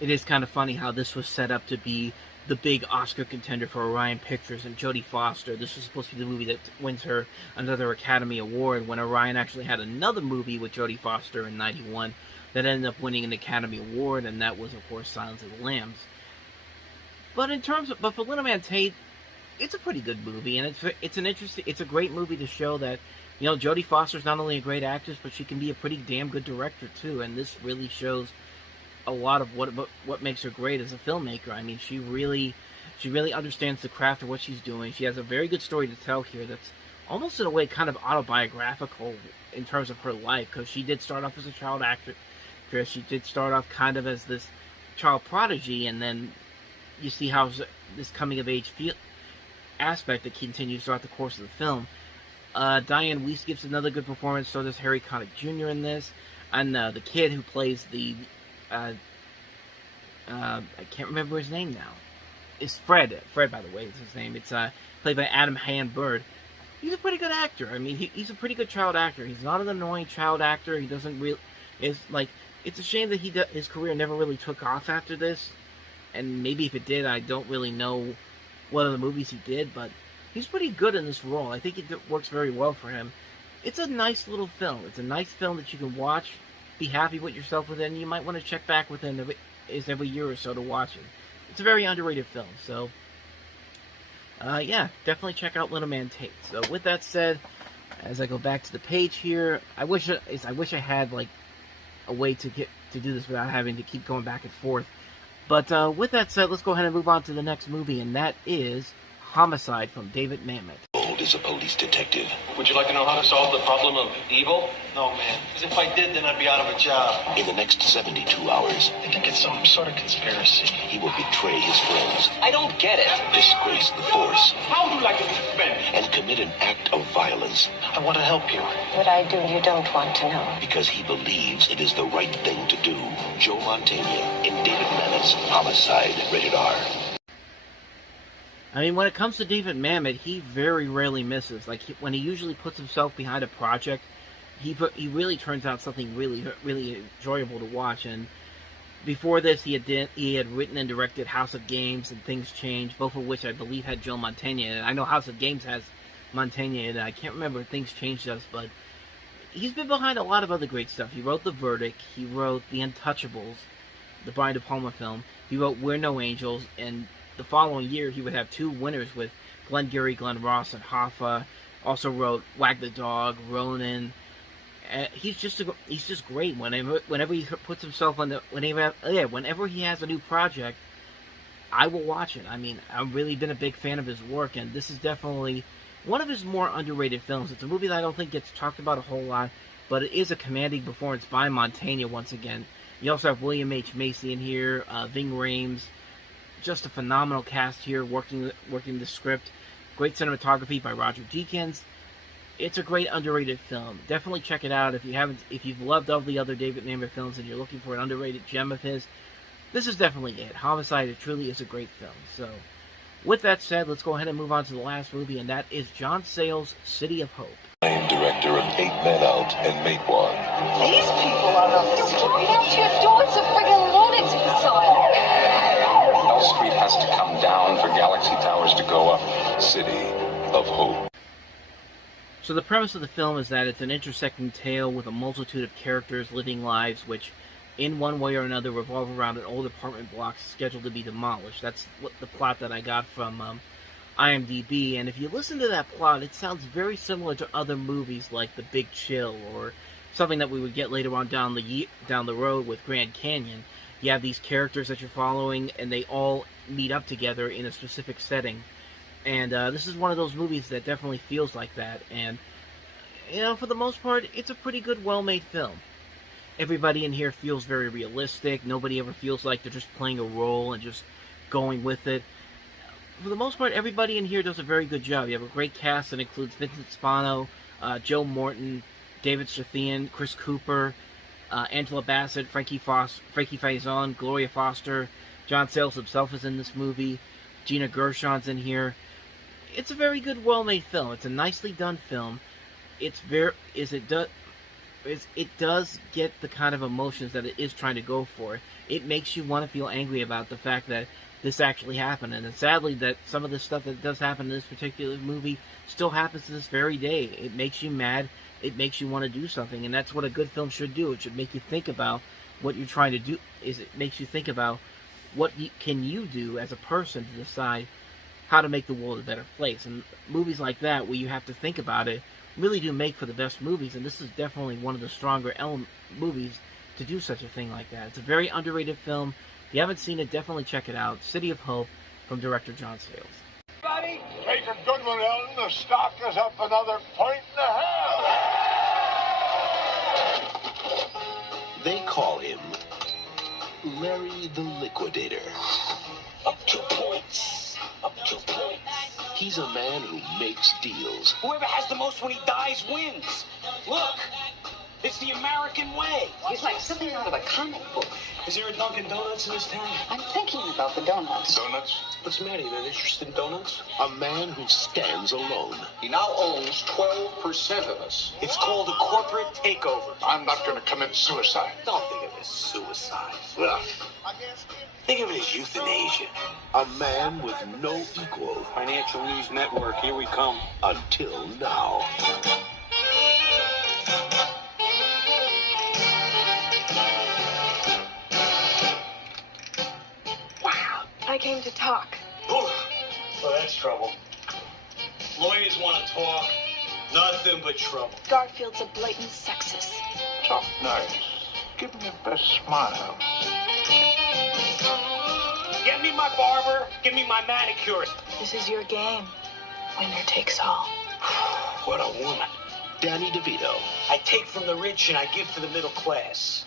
It is kind of funny how this was set up to be the big Oscar contender for Orion Pictures and Jodie Foster. This was supposed to be the movie that wins her another Academy Award, when Orion actually had another movie with Jodie Foster in '91 that ended up winning an Academy Award, and that was, of course, Silence of the Lambs. But for Little Man Tate, it's a pretty good movie, and it's a great movie to show that, you know, Jodie Foster's not only a great actress, but she can be a pretty damn good director too, and this really shows a lot of what makes her great as a filmmaker. I mean, she really understands the craft of what she's doing. She has a very good story to tell here that's almost in a way kind of autobiographical in terms of her life, because she did start off as a child actress. She did start off kind of as this child prodigy, and then you see how this coming of age aspect that continues throughout the course of the film. Diane Weiss gives another good performance. So does Harry Connick Jr. in this, and the kid who plays the I can't remember his name now. It's Fred. Fred, by the way, is his name. It's played by Adam Hand-Bird. He's a pretty good actor. I mean, he's a pretty good child actor. He's not an annoying child actor. He doesn't really. It's a shame that his career never really took off after this. And maybe if it did, I don't really know what other movies he did. But he's pretty good in this role. I think it works very well for him. It's a nice little film. It's a nice film that you can watch, be happy with yourself with it, and you might want to check back within every year or so to watch it. It's a very underrated film, so yeah, definitely check out Little Man Tate. So with that said, as I go back to the page here, I wish I had like a way to do this without having to keep going back and forth. But with that said, let's go ahead and move on to the next movie, and that is Homicide from David Mamet. Old is a police detective. Would you like to know how to solve the problem of evil? No, man. Because if I did, then I'd be out of a job. In the next 72 hours, I think it's some sort of conspiracy. he will betray his friends, I don't get it. disgrace the force, How would you like to be spent? and commit an act of violence I want to help you. What I do, you don't want to know. because he believes it is the right thing to do. Joe Mantegna in David Mamet's Homicide, rated R. I mean, when it comes to David Mamet, he very rarely misses. Like, when he usually puts himself behind a project, he really turns out something really, really enjoyable to watch. And before this, he had written and directed House of Games and Things Change, both of which I believe had Joe Mantegna in it. I know House of Games has Mantegna in it. I can't remember if Things Change does, but he's been behind a lot of other great stuff. He wrote The Verdict. He wrote The Untouchables, the Brian De Palma film. He wrote We're No Angels, and the following year, he would have 2 winners with Glengarry Glen Ross and Hoffa. Also wrote Wag the Dog, Ronin. He's just great. Whenever he puts himself on whenever he has a new project, I will watch it. I mean, I've really been a big fan of his work, and this is definitely one of his more underrated films. It's a movie that I don't think gets talked about a whole lot, but it is a commanding performance by Mantegna once again. You also have William H. Macy in here, Ving Rhames. Just a phenomenal cast here, working the script. Great cinematography by Roger Deakins. It's a great underrated film. Definitely check it out if you've loved all the other David Mamet films and you're looking for an underrated gem of his. This is definitely it. Homicide, it truly is a great film. So, with that said, let's go ahead and move on to the last movie, and that is John Sayles' City of Hope. I am director of 8 Men Out and Make One. These people are on the street. Right out your door. It's a friggin' lunatic asylum. L Street has to come down for Galaxy Towers to go up. City of Hope. So the premise of the film is that it's an intersecting tale with a multitude of characters living lives which, in one way or another, revolve around an old apartment block scheduled to be demolished. That's the plot that I got from IMDb, and if you listen to that plot, it sounds very similar to other movies like The Big Chill, or something that we would get later on down the road with Grand Canyon. you have these characters that you're following, and they all meet up together in a specific setting. And this is one of those movies that definitely feels like that. And, you know, for the most part, it's a pretty good, well-made film. Everybody in here feels very realistic. Nobody ever feels like they're just playing a role and just going with it. For the most part, everybody in here does a very good job. You have a great cast that includes Vincent Spano, Joe Morton, David Strathairn, Chris Cooper, Angela Bassett, Frankie Faison, Gloria Foster, John Sayles himself is in this movie, Gina Gershon's in here. It's a very good, well-made film. It's a nicely done film. It does get the kind of emotions that it is trying to go for. It makes you want to feel angry about the fact that this actually happened, and sadly that some of the stuff that does happen in this particular movie still happens to this very day. It makes you mad. It makes you want to do something, and that's what a good film should do. It should make you think about what you're trying to do. It makes you think about what can you do as a person to decide how to make the world a better place. And movies like that, where you have to think about it, really do make for the best movies, and this is definitely one of the stronger movies to do such a thing like that. It's a very underrated film. If you haven't seen it, definitely check it out. City of Hope, from director John Sayles. Take a good one, Ellen. The stock is up another 1.5 points. They call him Larry the Liquidator. Up 2 points. Up 2 points. He's a man who makes deals. Whoever has the most when he dies wins. Look, it's the American way. He's like something out of a comic book. Is there a Dunkin' Donuts in this town? I'm thinking about the donuts. Donuts? What's the matter? You're not interested in donuts? A man who stands alone. He now owns 12% of us. It's called a corporate takeover. I'm not going to commit suicide. Don't think of it as suicide. Ugh. Think of it as euthanasia. A man with no equal. Financial News Network, here we come. Until now. I came to talk. Well, that's trouble. Lawyers want to talk. Nothing but trouble. Garfield's a blatant sexist. Talk nice. Give me your best smile. Get me my barber. Give me my manicurist. This is your game. Winner takes all. What a woman. Danny DeVito. I take from the rich and I give to the middle class.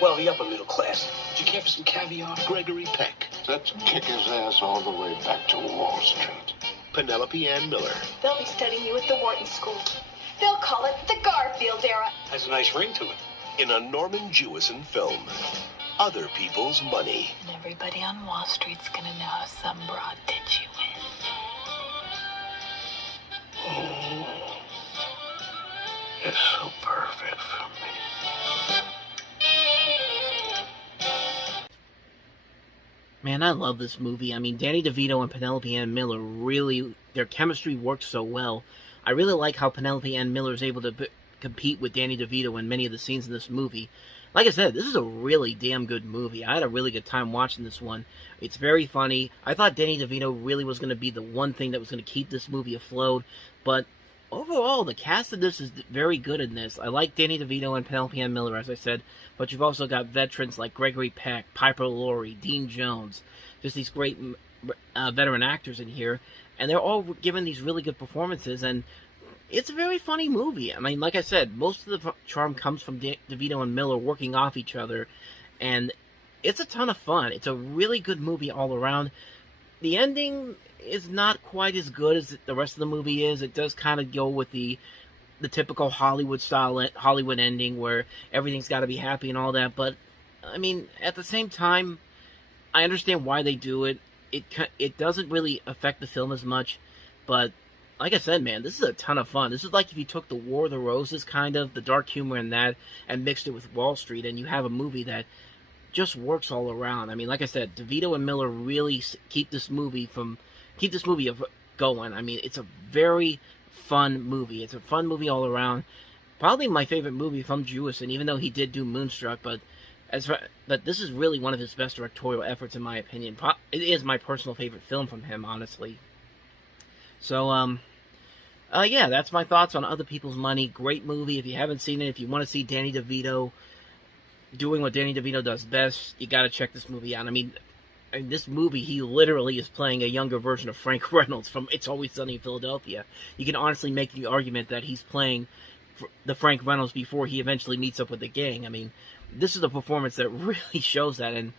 Well, the upper middle class. Do you care for some caviar? Gregory Peck. Let's kick his ass all the way back to Wall Street. Penelope Ann Miller. They'll be studying you at the Wharton School. They'll call it the Garfield era. Has a nice ring to it. In a Norman Jewison film. Other People's Money. And everybody on Wall Street's gonna know how some broad did you in. Oh, it's so perfect for me. Man, I love this movie. I mean, Danny DeVito and Penelope Ann Miller really, their chemistry works so well. I really like how Penelope Ann Miller is able to compete with Danny DeVito in many of the scenes in this movie. Like I said, this is a really damn good movie. I had a really good time watching this one. It's very funny. I thought Danny DeVito really was going to be the one thing that was going to keep this movie afloat, but overall, the cast of this is very good in this. I like Danny DeVito and Penelope Ann Miller, as I said, but you've also got veterans like Gregory Peck, Piper Laurie, Dean Jones, just these great veteran actors in here, and they're all given these really good performances, and it's a very funny movie. I mean, like I said, most of the charm comes from DeVito and Miller working off each other, and it's a ton of fun. It's a really good movie all around. The ending is not quite as good as the rest of the movie is. It does kind of go with the typical Hollywood ending where everything's got to be happy and all that. But I mean, at the same time, I understand why they do it. It doesn't really affect the film as much. But like I said, man, this is a ton of fun. This is like if you took the War of the Roses, kind of the dark humor in that, and mixed it with Wall Street, and you have a movie that just works all around. I mean, like I said, DeVito and Miller really keep this movie going. I mean, it's a very fun movie. It's a fun movie all around. Probably my favorite movie from Jewison, even though he did do Moonstruck, but this is really one of his best directorial efforts, in my opinion. It is my personal favorite film from him, honestly. So, yeah, that's my thoughts on Other People's Money. Great movie. If you haven't seen it, if you want to see Danny DeVito doing what Danny DeVito does best. You got to check this movie out. I mean, in this movie, he literally is playing a younger version of Frank Reynolds from It's Always Sunny in Philadelphia. You can honestly make the argument that he's playing the Frank Reynolds before he eventually meets up with the gang. I mean, this is a performance that really shows that, and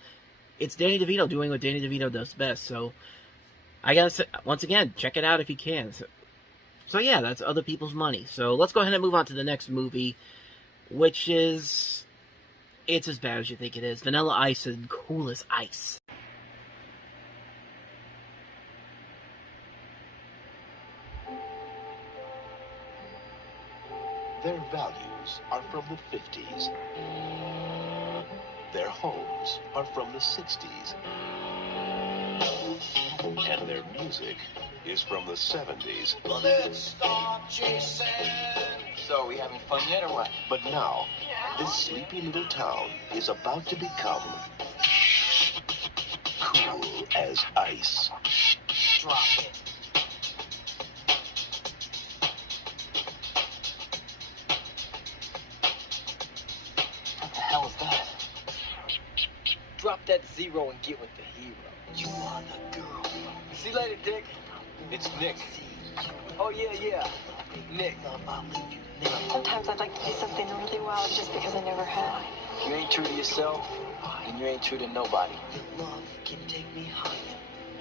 it's Danny DeVito doing what Danny DeVito does best. So I gotta say, once again, check it out if you can. So yeah, that's Other People's Money. So let's go ahead and move on to the next movie, which is, it's as bad as you think it is. Vanilla Ice and Cool as Ice. Their values are from the 50s. Their homes are from the 60s. And their music is from the 70s. Let's start chasing. So, we having fun yet or what? But now, this sleepy little town is about to become cool as ice. Drop it. What the hell is that? Drop that zero and get with the hero. You are the girl. See you later, Dick. It's Nick. Oh, yeah. Nick. Sometimes I'd like to do something really wild just because I never have. You ain't true to yourself, and you ain't true to nobody.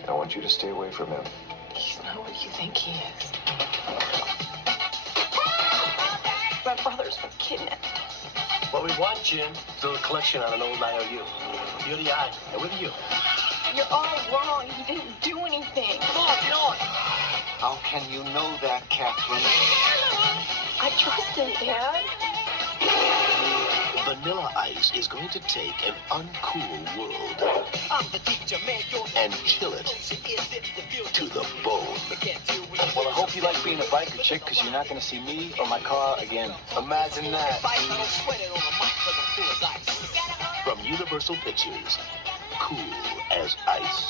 I want you to stay away from him. He's not what you think he is. My brother's been kidnapped. What we want, Jim, is a little collection on an old IOU. You're the eye, and we're the you. You're all wrong. He didn't do anything. Come on, get on. How can you know that, Catherine? I trust him, Dad. Vanilla Ice is going to take an uncool world and kill it to the bone. Well, I hope you like being a biker chick, because you're not going to see me or my car again. Imagine that. From Universal Pictures, Cool as Ice.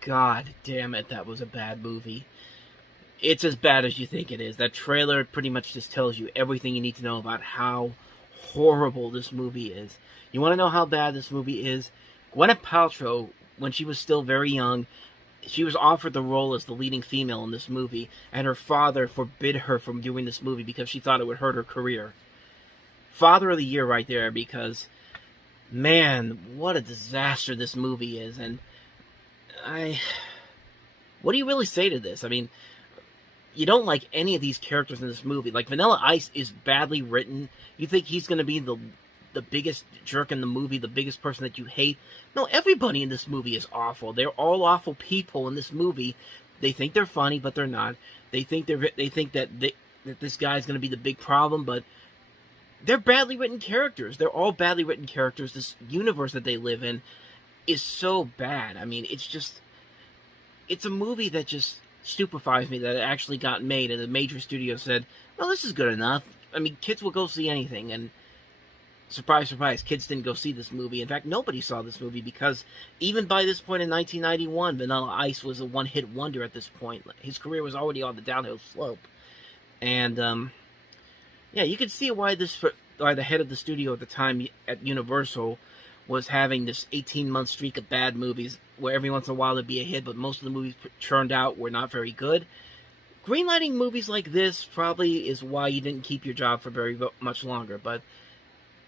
God damn it, that was a bad movie. It's as bad as you think it is. That trailer pretty much just tells you everything you need to know about how horrible this movie is. You want to know how bad this movie is? Gwyneth Paltrow, when she was still very young, she was offered the role as the leading female in this movie, and her father forbid her from doing this movie because she thought it would hurt her career. Father of the Year right there, because, man, what a disaster this movie is. And what do you really say to this? I mean, you don't like any of these characters in this movie. Like, Vanilla Ice is badly written. You think he's going to be the biggest jerk in the movie, the biggest person that you hate. No, everybody in this movie is awful. They're all awful people in this movie. They think they're funny, but they're not. They think that this guy's going to be the big problem, but they're badly written characters. They're all badly written characters. This universe that they live in is so bad. I mean, it's a movie that just stupefies me that it actually got made, and a major studio said, well, this is good enough. I mean, kids will go see anything, and surprise, surprise, kids didn't go see this movie. In fact, nobody saw this movie, because even by this point in 1991, Vanilla Ice was a one-hit wonder at this point. His career was already on the downhill slope. And, yeah, you can see why the head of the studio at the time at Universal was having this 18-month streak of bad movies, where every once in a while there'd be a hit, but most of the movies churned out were not very good. Greenlighting movies like this probably is why you didn't keep your job for very much longer. But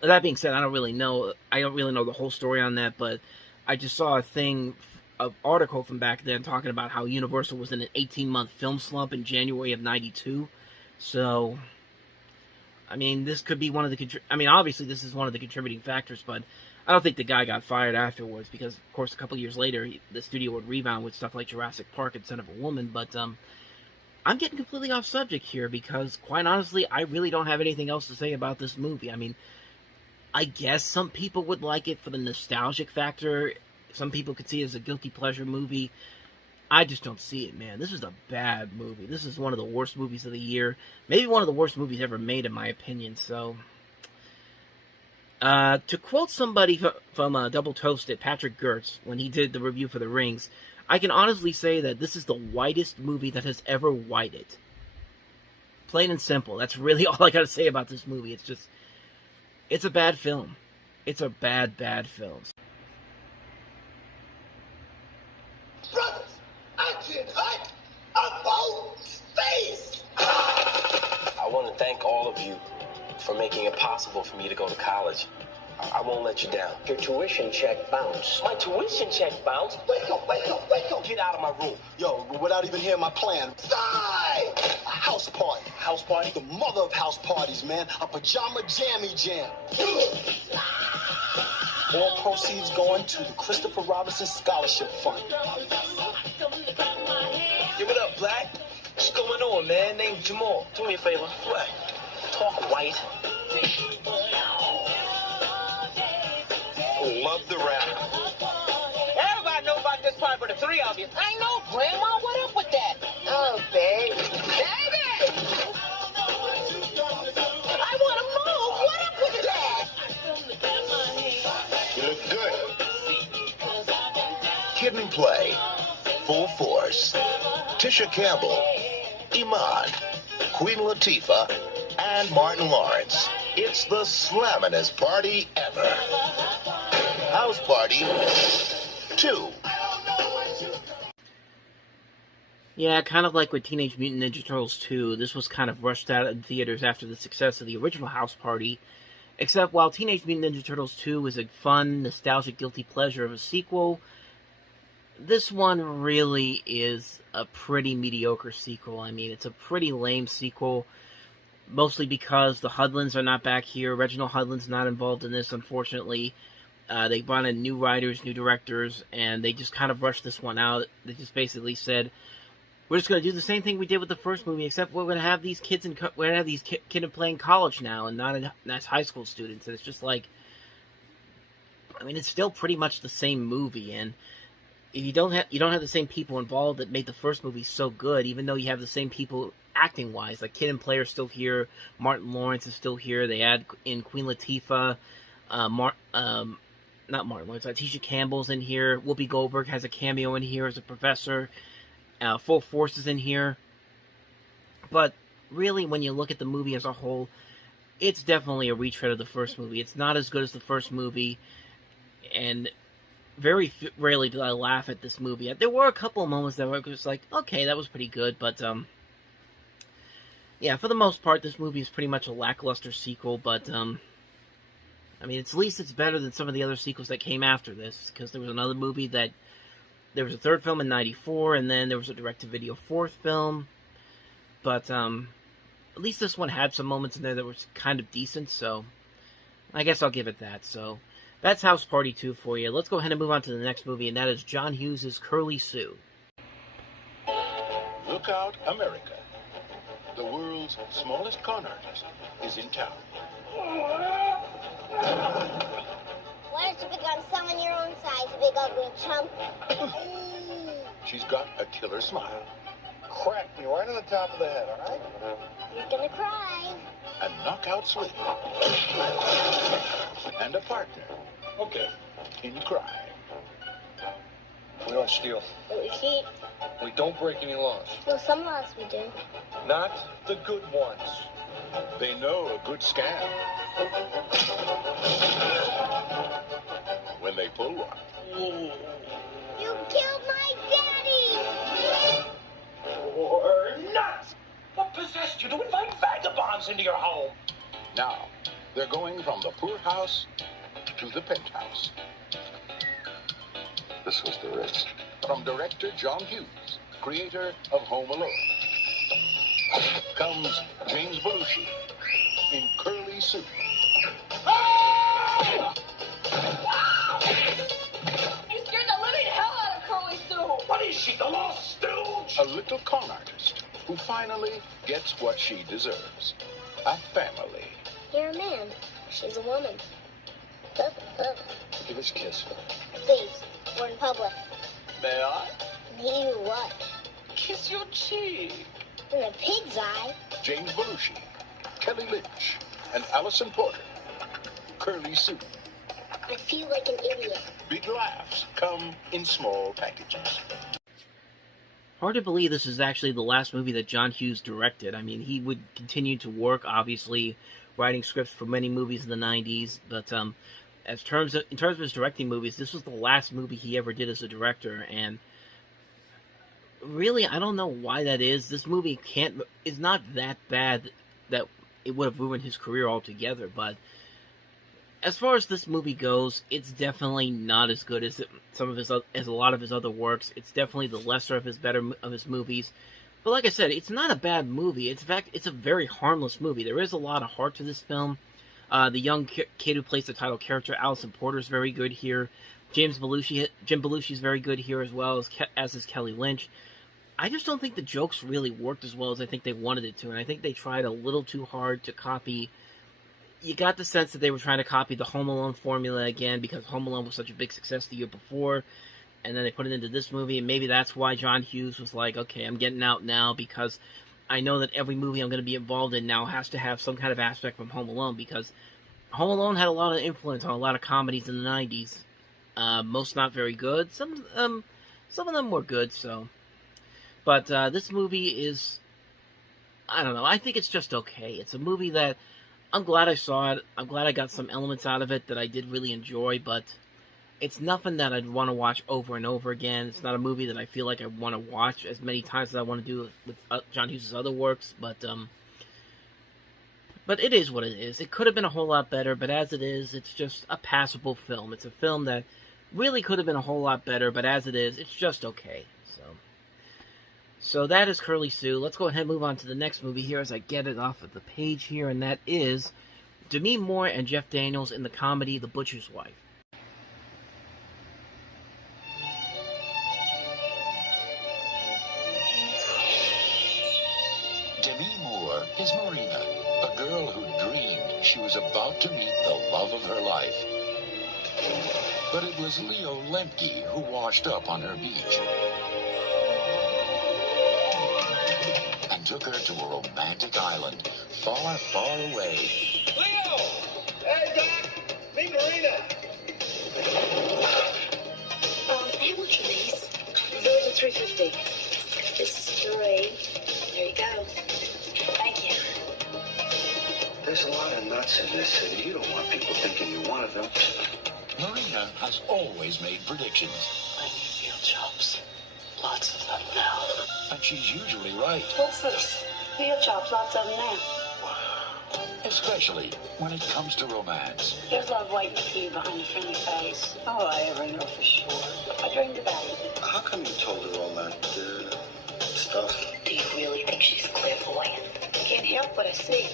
that being said, I don't really know the whole story on that, but I just saw an article from back then talking about how Universal was in an 18-month film slump in January of '92. So, I mean, this could be one of the obviously this is one of the contributing factors, but I don't think the guy got fired afterwards, because, of course, a couple years later, the studio would rebound with stuff like Jurassic Park and Son of a Woman. But I'm getting completely off subject here, because, quite honestly, I really don't have anything else to say about this movie. I mean, I guess some people would like it for the nostalgic factor. Some people could see it as a guilty pleasure movie. I just don't see it, man. This is a bad movie. This is one of the worst movies of the year. Maybe one of the worst movies ever made, in my opinion, so... to quote somebody from Double Toasted, Patrick Gertz, when he did the review for The Rings, I can honestly say that this is the whitest movie that has ever whited. Plain and simple. That's really all I got to say about this movie. It's just, it's a bad film. It's a bad, bad film. Brothers, I can hunt a boat's face. I want to thank all of you for making it possible for me to go to college. I won't let you down. Your tuition check bounced. My tuition check bounced? Wake up, wake up, wake up. Get out of my room. Yo, without even hearing my plan. Side! A house party. House party? The mother of house parties, man. A pajama jammy jam. All proceeds going to the Christopher Robinson Scholarship Fund. Give it up, Black. What's going on, man? Name's Jamal. Do me a favor. What? Talk white. Love the rap. Everybody know about this part but the three of you. I know, Grandma. What up with that? Oh, baby. Baby! I want to move. What up with that? You look good. Kid and Play. Full Force. Tisha Campbell. Iman. Queen Latifah. And Martin Lawrence. It's the slamminest party ever. House Party 2. Yeah, kind of like with Teenage Mutant Ninja Turtles 2, this was kind of rushed out of theaters after the success of the original House Party. Except while Teenage Mutant Ninja Turtles 2 is a fun, nostalgic, guilty pleasure of a sequel, this one really is a pretty mediocre sequel. I mean, it's a pretty lame sequel, mostly because the Hudlins are not back here. Reginald Hudlin's not involved in this, unfortunately. They brought in new writers, new directors, and they just kind of rushed this one out. They just basically said, we're just going to do the same thing we did with the first movie, except we're going to have these kids kids playing college now, and not as high school students. And it's just like, I mean, it's still pretty much the same movie, and if you don't have the same people involved that made the first movie so good, even though you have the same people acting wise, like Kid and Play are still here, Martin Lawrence is still here. They add in Queen Latifah, not Martin Lawrence, Tisha Campbell's in here. Whoopi Goldberg has a cameo in here as a professor. Full Force is in here. But really, when you look at the movie as a whole, it's definitely a retread of the first movie. It's not as good as the first movie, and very rarely did I laugh at this movie. There were a couple of moments that were just like, okay, that was pretty good, but yeah, for the most part, this movie is pretty much a lackluster sequel, but I mean, at least it's better than some of the other sequels that came after this, because there was another movie that, there was a third film in '94, and then there was a direct-to-video fourth film, but at least this one had some moments in there that were kind of decent, so I guess I'll give it that. So that's House Party 2 for you. Let's go ahead and move on to the next movie, and that is John Hughes' Curly Sue. Look out, America. The world's smallest con artist is in town. Why don't you pick on someone your own size, you big ugly chump? She's got a killer smile. Crack me right on the top of the head, all right? You're gonna cry. A knockout swing. And a partner. Okay. In crime. We don't steal. But we cheat. We don't break any laws. Well, some laws we do. Not the good ones. They know a good scam. When they pull one. You killed my daddy! You're nuts! What possessed you to invite vagabonds into your home? Now, they're going from the poorhouse to the penthouse. This was the risk. From director John Hughes, creator of Home Alone, comes James Belushi in Curly Sue. You scared the living hell out of Curly Sue! What is she, the lost stooge? A little con artist who finally gets what she deserves. A family. You're a man. She's a woman. Love, love. Give us a kiss. Please, we're in public. May I? May you what? Kiss your cheek. In a pig's eye. James Belushi, Kelly Lynch, and Allison Porter. Curly Sue. I feel like an idiot. Big laughs come in small packages. hard to believe this is actually the last movie that John Hughes directed. I mean, he would continue to work, obviously, writing scripts for many movies in the 90s, but in terms of his directing movies, this was the last movie he ever did as a director, and really, I don't know why that is. This movie is not that bad that it would have ruined his career altogether, but as far as this movie goes, it's definitely not as good as as a lot of his other works. It's definitely the lesser of his movies. But like I said, it's not a bad movie. In fact, it's a very harmless movie. There is a lot of heart to this film. The young kid who plays the title character, Allison Porter, is very good here. Jim Belushi is very good here as well, as is Kelly Lynch. I just don't think the jokes really worked as well as I think they wanted it to, and I think they tried a little too hard to copy. You got the sense that they were trying to copy the Home Alone formula again because Home Alone was such a big success the year before, and then they put it into this movie, and maybe that's why John Hughes was like, okay, I'm getting out now because I know that every movie I'm going to be involved in now has to have some kind of aspect from Home Alone, because Home Alone had a lot of influence on a lot of comedies in the 90s. Most not very good. Some of them were good, so. But this movie is, I don't know, I think it's just okay. It's a movie that I'm glad I saw it. I'm glad I got some elements out of it that I did really enjoy, but it's nothing that I'd want to watch over and over again. It's not a movie that I feel like I want to watch as many times as I want to do with John Hughes' other works, but it is what it is. It could have been a whole lot better, but as it is, it's just a passable film. It's a film that really could have been a whole lot better, but as it is, it's just okay. So that is Curly Sue. Let's go ahead and move on to the next movie here as I get it off of the page here, and that is Demi Moore and Jeff Daniels in the comedy The Butcher's Wife. Demi Moore is Marina, a girl who dreamed she was about to meet the love of her life. But it was Leo Lemke who washed up on her beach and took her to a romantic island far, far away. Leo! Hey, Doc! Meet Marina! How much are these? Those are $3.50. This is 3. There you go. Thank you. There's a lot of nuts in this city. You don't want people thinking you're one of them. Marina has always made predictions. I need real jobs. Lots of them now. And she's usually right. What's this? Real jobs, lots of them now. Especially when it comes to romance. There's love waiting for you behind the friendly face. Oh, I ever know for sure. I dreamed about it. How come you told her all that stuff? Do you really think she's clairvoyant? I can't help what I see.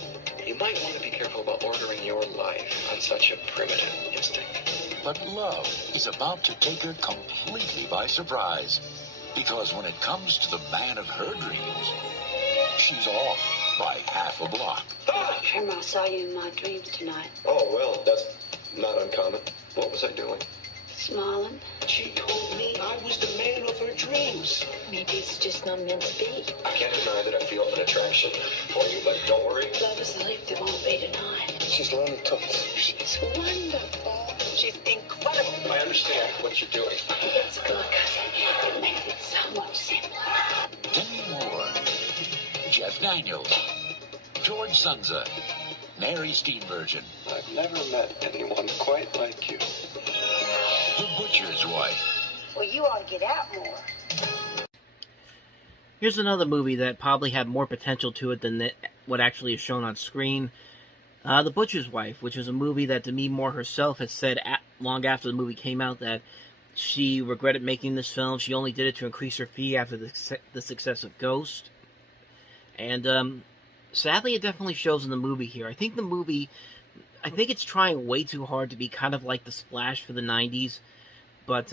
You might want to be careful about ordering your life on such a primitive instinct. But love is about to take her completely by surprise. Because when it comes to the man of her dreams, she's off by half a block. Trimmer, I saw you in my dreams tonight. Oh, well, that's not uncommon. What was I doing? Smiling. She told me I was the man of her dreams. Maybe it's just not meant to be. I can't deny that I feel an attraction for you, but don't worry. Love is a leap that won't be denied. She's learning tools. She's wonderful. She's incredible. I understand what you're doing. It's good because it makes it so much simpler. Demi Moore, Jeff Daniels, George Sunza, Mary Steenburgen. I've never met anyone quite like you. The Butcher's Wife. Well, you ought to get out more. Here's another movie that probably had more potential to it than what actually is shown on screen. The Butcher's Wife, which is a movie that Demi Moore herself has said long after the movie came out that she regretted making this film. She only did it to increase her fee after the success of Ghost. And sadly, it definitely shows in the movie here. I think it's trying way too hard to be kind of like The Splash for the 90s, but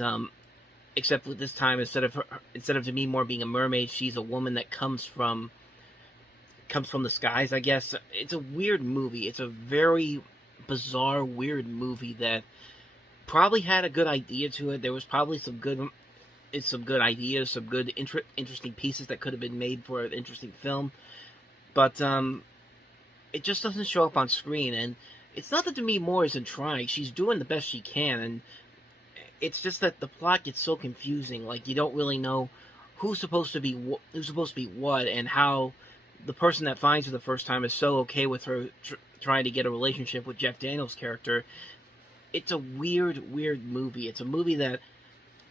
except with this time, instead of Demi Moore being a mermaid, she's a woman that comes from the skies, I guess. It's a weird movie. It's a very bizarre, weird movie that probably had a good idea to it. There was probably some good ideas, some good interesting pieces that could have been made for an interesting film, but it just doesn't show up on screen. And it's not that Demi Moore isn't trying; she's doing the best she can, and it's just that the plot gets so confusing. Like, you don't really know who's supposed to be what, and how the person that finds her the first time is so okay with her trying to get a relationship with Jeff Daniels' character. It's a weird movie. It's a movie that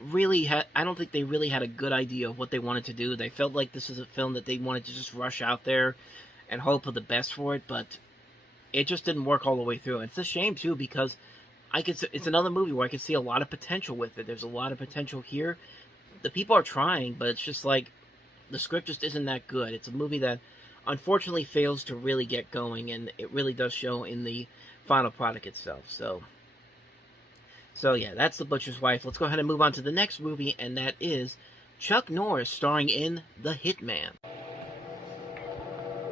really I don't think they really had a good idea of what they wanted to do. They felt like this is a film that they wanted to just rush out there and hope for the best for it, but it just didn't work all the way through. And it's a shame too, because it's another movie where I could see a lot of potential with it. There's a lot of potential here. The people are trying, but it's just like the script just isn't that good. It's a movie that unfortunately fails to really get going, and it really does show in the final product itself. So yeah, that's The Butcher's Wife. Let's go ahead and move on to the next movie, and that is Chuck Norris starring in The Hitman.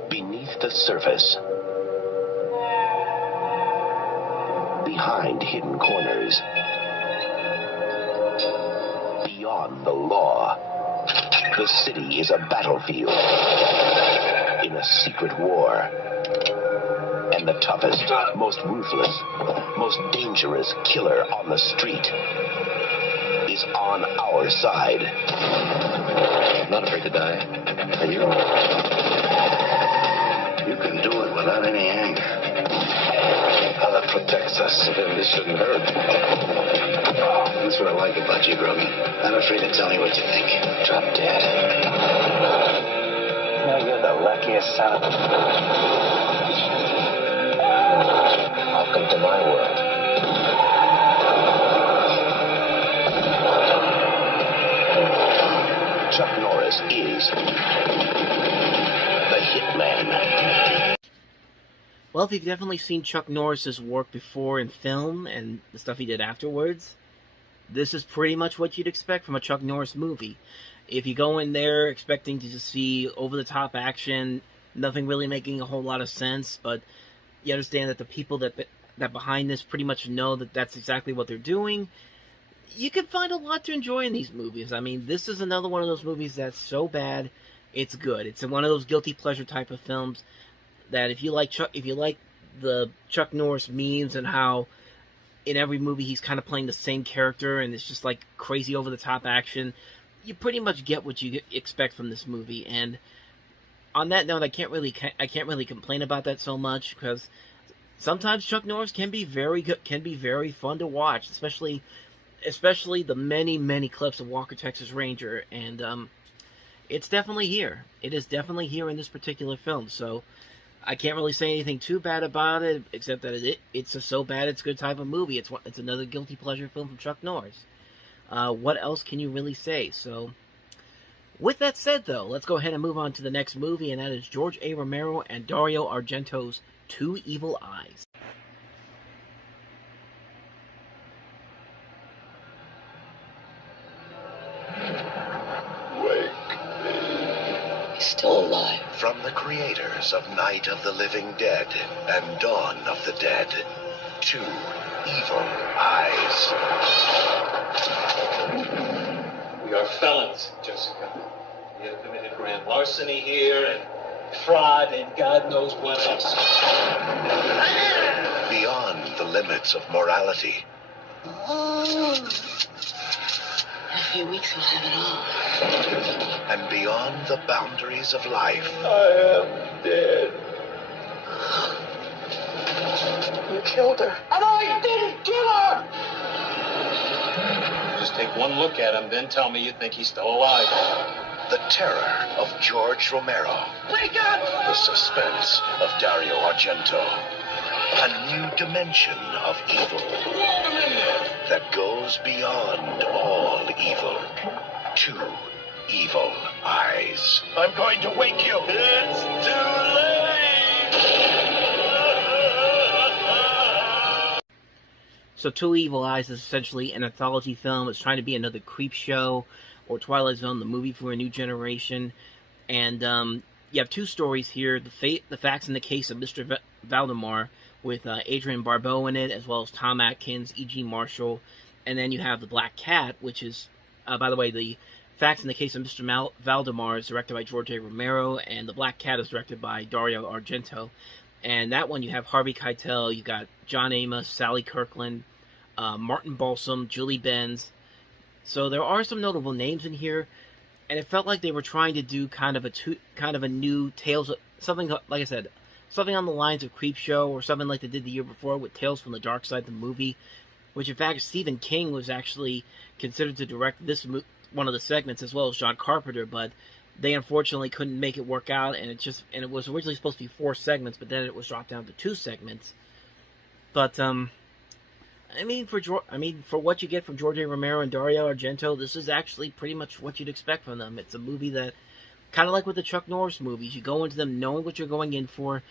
Beneath the surface, behind hidden corners, beyond the law, the city is a battlefield in a secret war. And the toughest, most ruthless, most dangerous killer on the street is on our side. I'm not afraid to die. Are you? You can do it without any anger. Allah protects us. Then this shouldn't hurt. That's what I like about you, Grogan. Not afraid to tell me what you think. Drop dead. Now you're the luckiest son of a... Welcome to my world. Chuck Norris is the Hitman. Well, if you've definitely seen Chuck Norris's work before in film and the stuff he did afterwards, this is pretty much what you'd expect from a Chuck Norris movie. If you go in there expecting to just see over-the-top action, nothing really making a whole lot of sense, but you understand that the people that behind this pretty much know that that's exactly what they're doing, you can find a lot to enjoy in these movies. I mean, this is another one of those movies that's so bad, it's good. It's one of those guilty pleasure type of films that if you like the Chuck Norris memes and how in every movie he's kind of playing the same character and it's just like crazy over the top action, you pretty much get what you expect from this movie. And on that note, I can't really complain about that so much, because sometimes Chuck Norris can be very good, can be very fun to watch, especially the many clips of Walker Texas Ranger, and it's definitely here. It is definitely here in this particular film. So I can't really say anything too bad about it, except that it's a so bad it's good type of movie. It's another guilty pleasure film from Chuck Norris. What else can you really say? So, with that said, though, let's go ahead and move on to the next movie, and that is George A. Romero and Dario Argento's Two Evil Eyes. He's still alive. From the creators of Night of the Living Dead and Dawn of the Dead, Two Evil Eyes. We are felons, Jessica. We have committed grand larceny here and fraud and God knows what else. Beyond the limits of morality. In a few weeks we'll have it all. And beyond the boundaries of life. I am dead. You killed her. And I didn't kill her! Just take one look at him, then tell me you think he's still alive. The terror of George Romero. Wake up! The suspense of Dario Argento. A new dimension of evil that goes beyond all evil. Two Evil Eyes. I'm going to wake you. It's too late! So Two Evil Eyes is essentially an anthology film. It's trying to be another Creep Show or Twilight Zone, the movie for a new generation. And you have two stories here. The Facts in the Case of Mr. Valdemar, with Adrian Barbeau in it, as well as Tom Atkins, E.G. Marshall. And then you have The Black Cat, which is, by the way, the Facts in the Case of Mr. Valdemar is directed by George A. Romero, and The Black Cat is directed by Dario Argento. And that one, you have Harvey Keitel, you got John Amos, Sally Kirkland, Martin Balsam, Julie Benz. So there are some notable names in here. and it felt like they were trying to do kind of a new Tales of, something like I said, something on the lines of Creepshow, or something like they did the year before with Tales from the Dark Side, the movie, which in fact Stephen King was actually considered to direct this one of the segments, as well as John Carpenter, but they unfortunately couldn't make it work out, and it was originally supposed to be 4 segments, but then it was dropped down to 2 segments. But I mean, for what you get from George A. Romero and Dario Argento, this is actually pretty much what you'd expect from them. It's a movie that, kind of like with the Chuck Norris movies, you go into them knowing what you're going in for,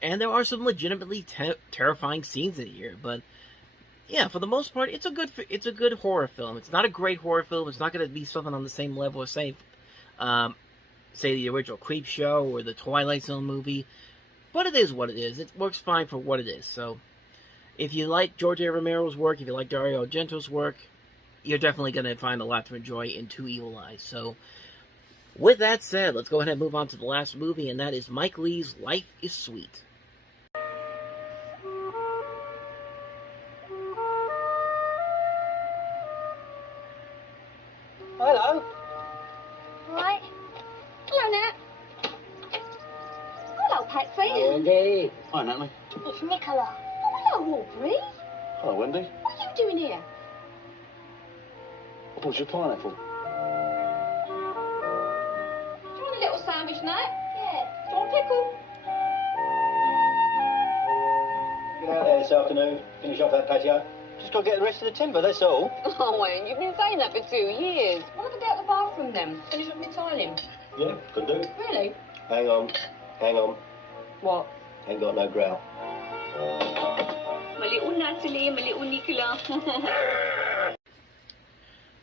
and there are some legitimately terrifying scenes in here. But yeah, for the most part, it's a good horror film. It's not a great horror film. It's not going to be something on the same level as say the original Creepshow or the Twilight Zone movie, but it is what it is. It works fine for what it is. So, if you like George A. Romero's work, if you like Dario Argento's work, you're definitely going to find a lot to enjoy in Two Evil Eyes. So, with that said, let's go ahead and move on to the last movie, and that is Mike Leigh's Life is Sweet. Hello. Right. Hello, Nat. Hello, Patsy. Hello, Wendy. Hi, Natalie. It's Nicola. Oh, hello, Aubrey. Hello, Wendy. What are you doing here? What was your pineapple? Do you want a little sandwich, Nat? Yeah. Do you want a pickle? Get out there this afternoon. Finish off that patio. Just got to get the rest of the timber, that's all. Oh, Wayne, you've been saying that for 2 years. Why don't I go out the bathroom then? Finish up my tiling. Yeah, could do. Really? Hang on. What? Ain't got no growl. My little Natalie and my little Nicola.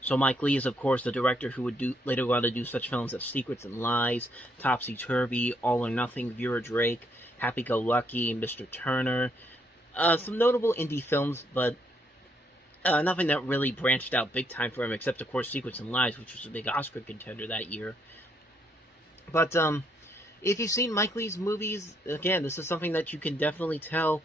So Mike Leigh is, of course, the director who would later go on to do such films as Secrets and Lies, Topsy Turvy, All or Nothing, Vera Drake, Happy Go Lucky, Mr. Turner. Some notable indie films, but nothing that really branched out big time for him, except, of course, Secrets and Lies, which was a big Oscar contender that year. But if you've seen Mike Leigh's movies, again, this is something that you can definitely tell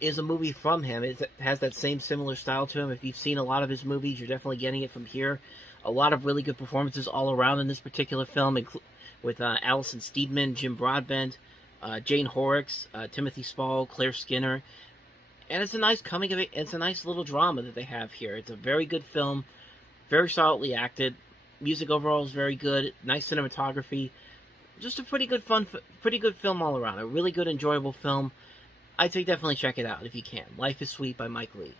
is a movie from him. It has that same similar style to him. If you've seen a lot of his movies, you're definitely getting it from here. A lot of really good performances all around in this particular film, with Alison Steedman, Jim Broadbent, Jane Horrocks, Timothy Spall, Claire Skinner. And it's a nice it's a nice little drama that they have here. It's a very good film, very solidly acted. Music overall is very good. Nice cinematography. Just a pretty good film all around. A really good, enjoyable film. I'd say definitely check it out if you can. Life is Sweet by Mike Leigh.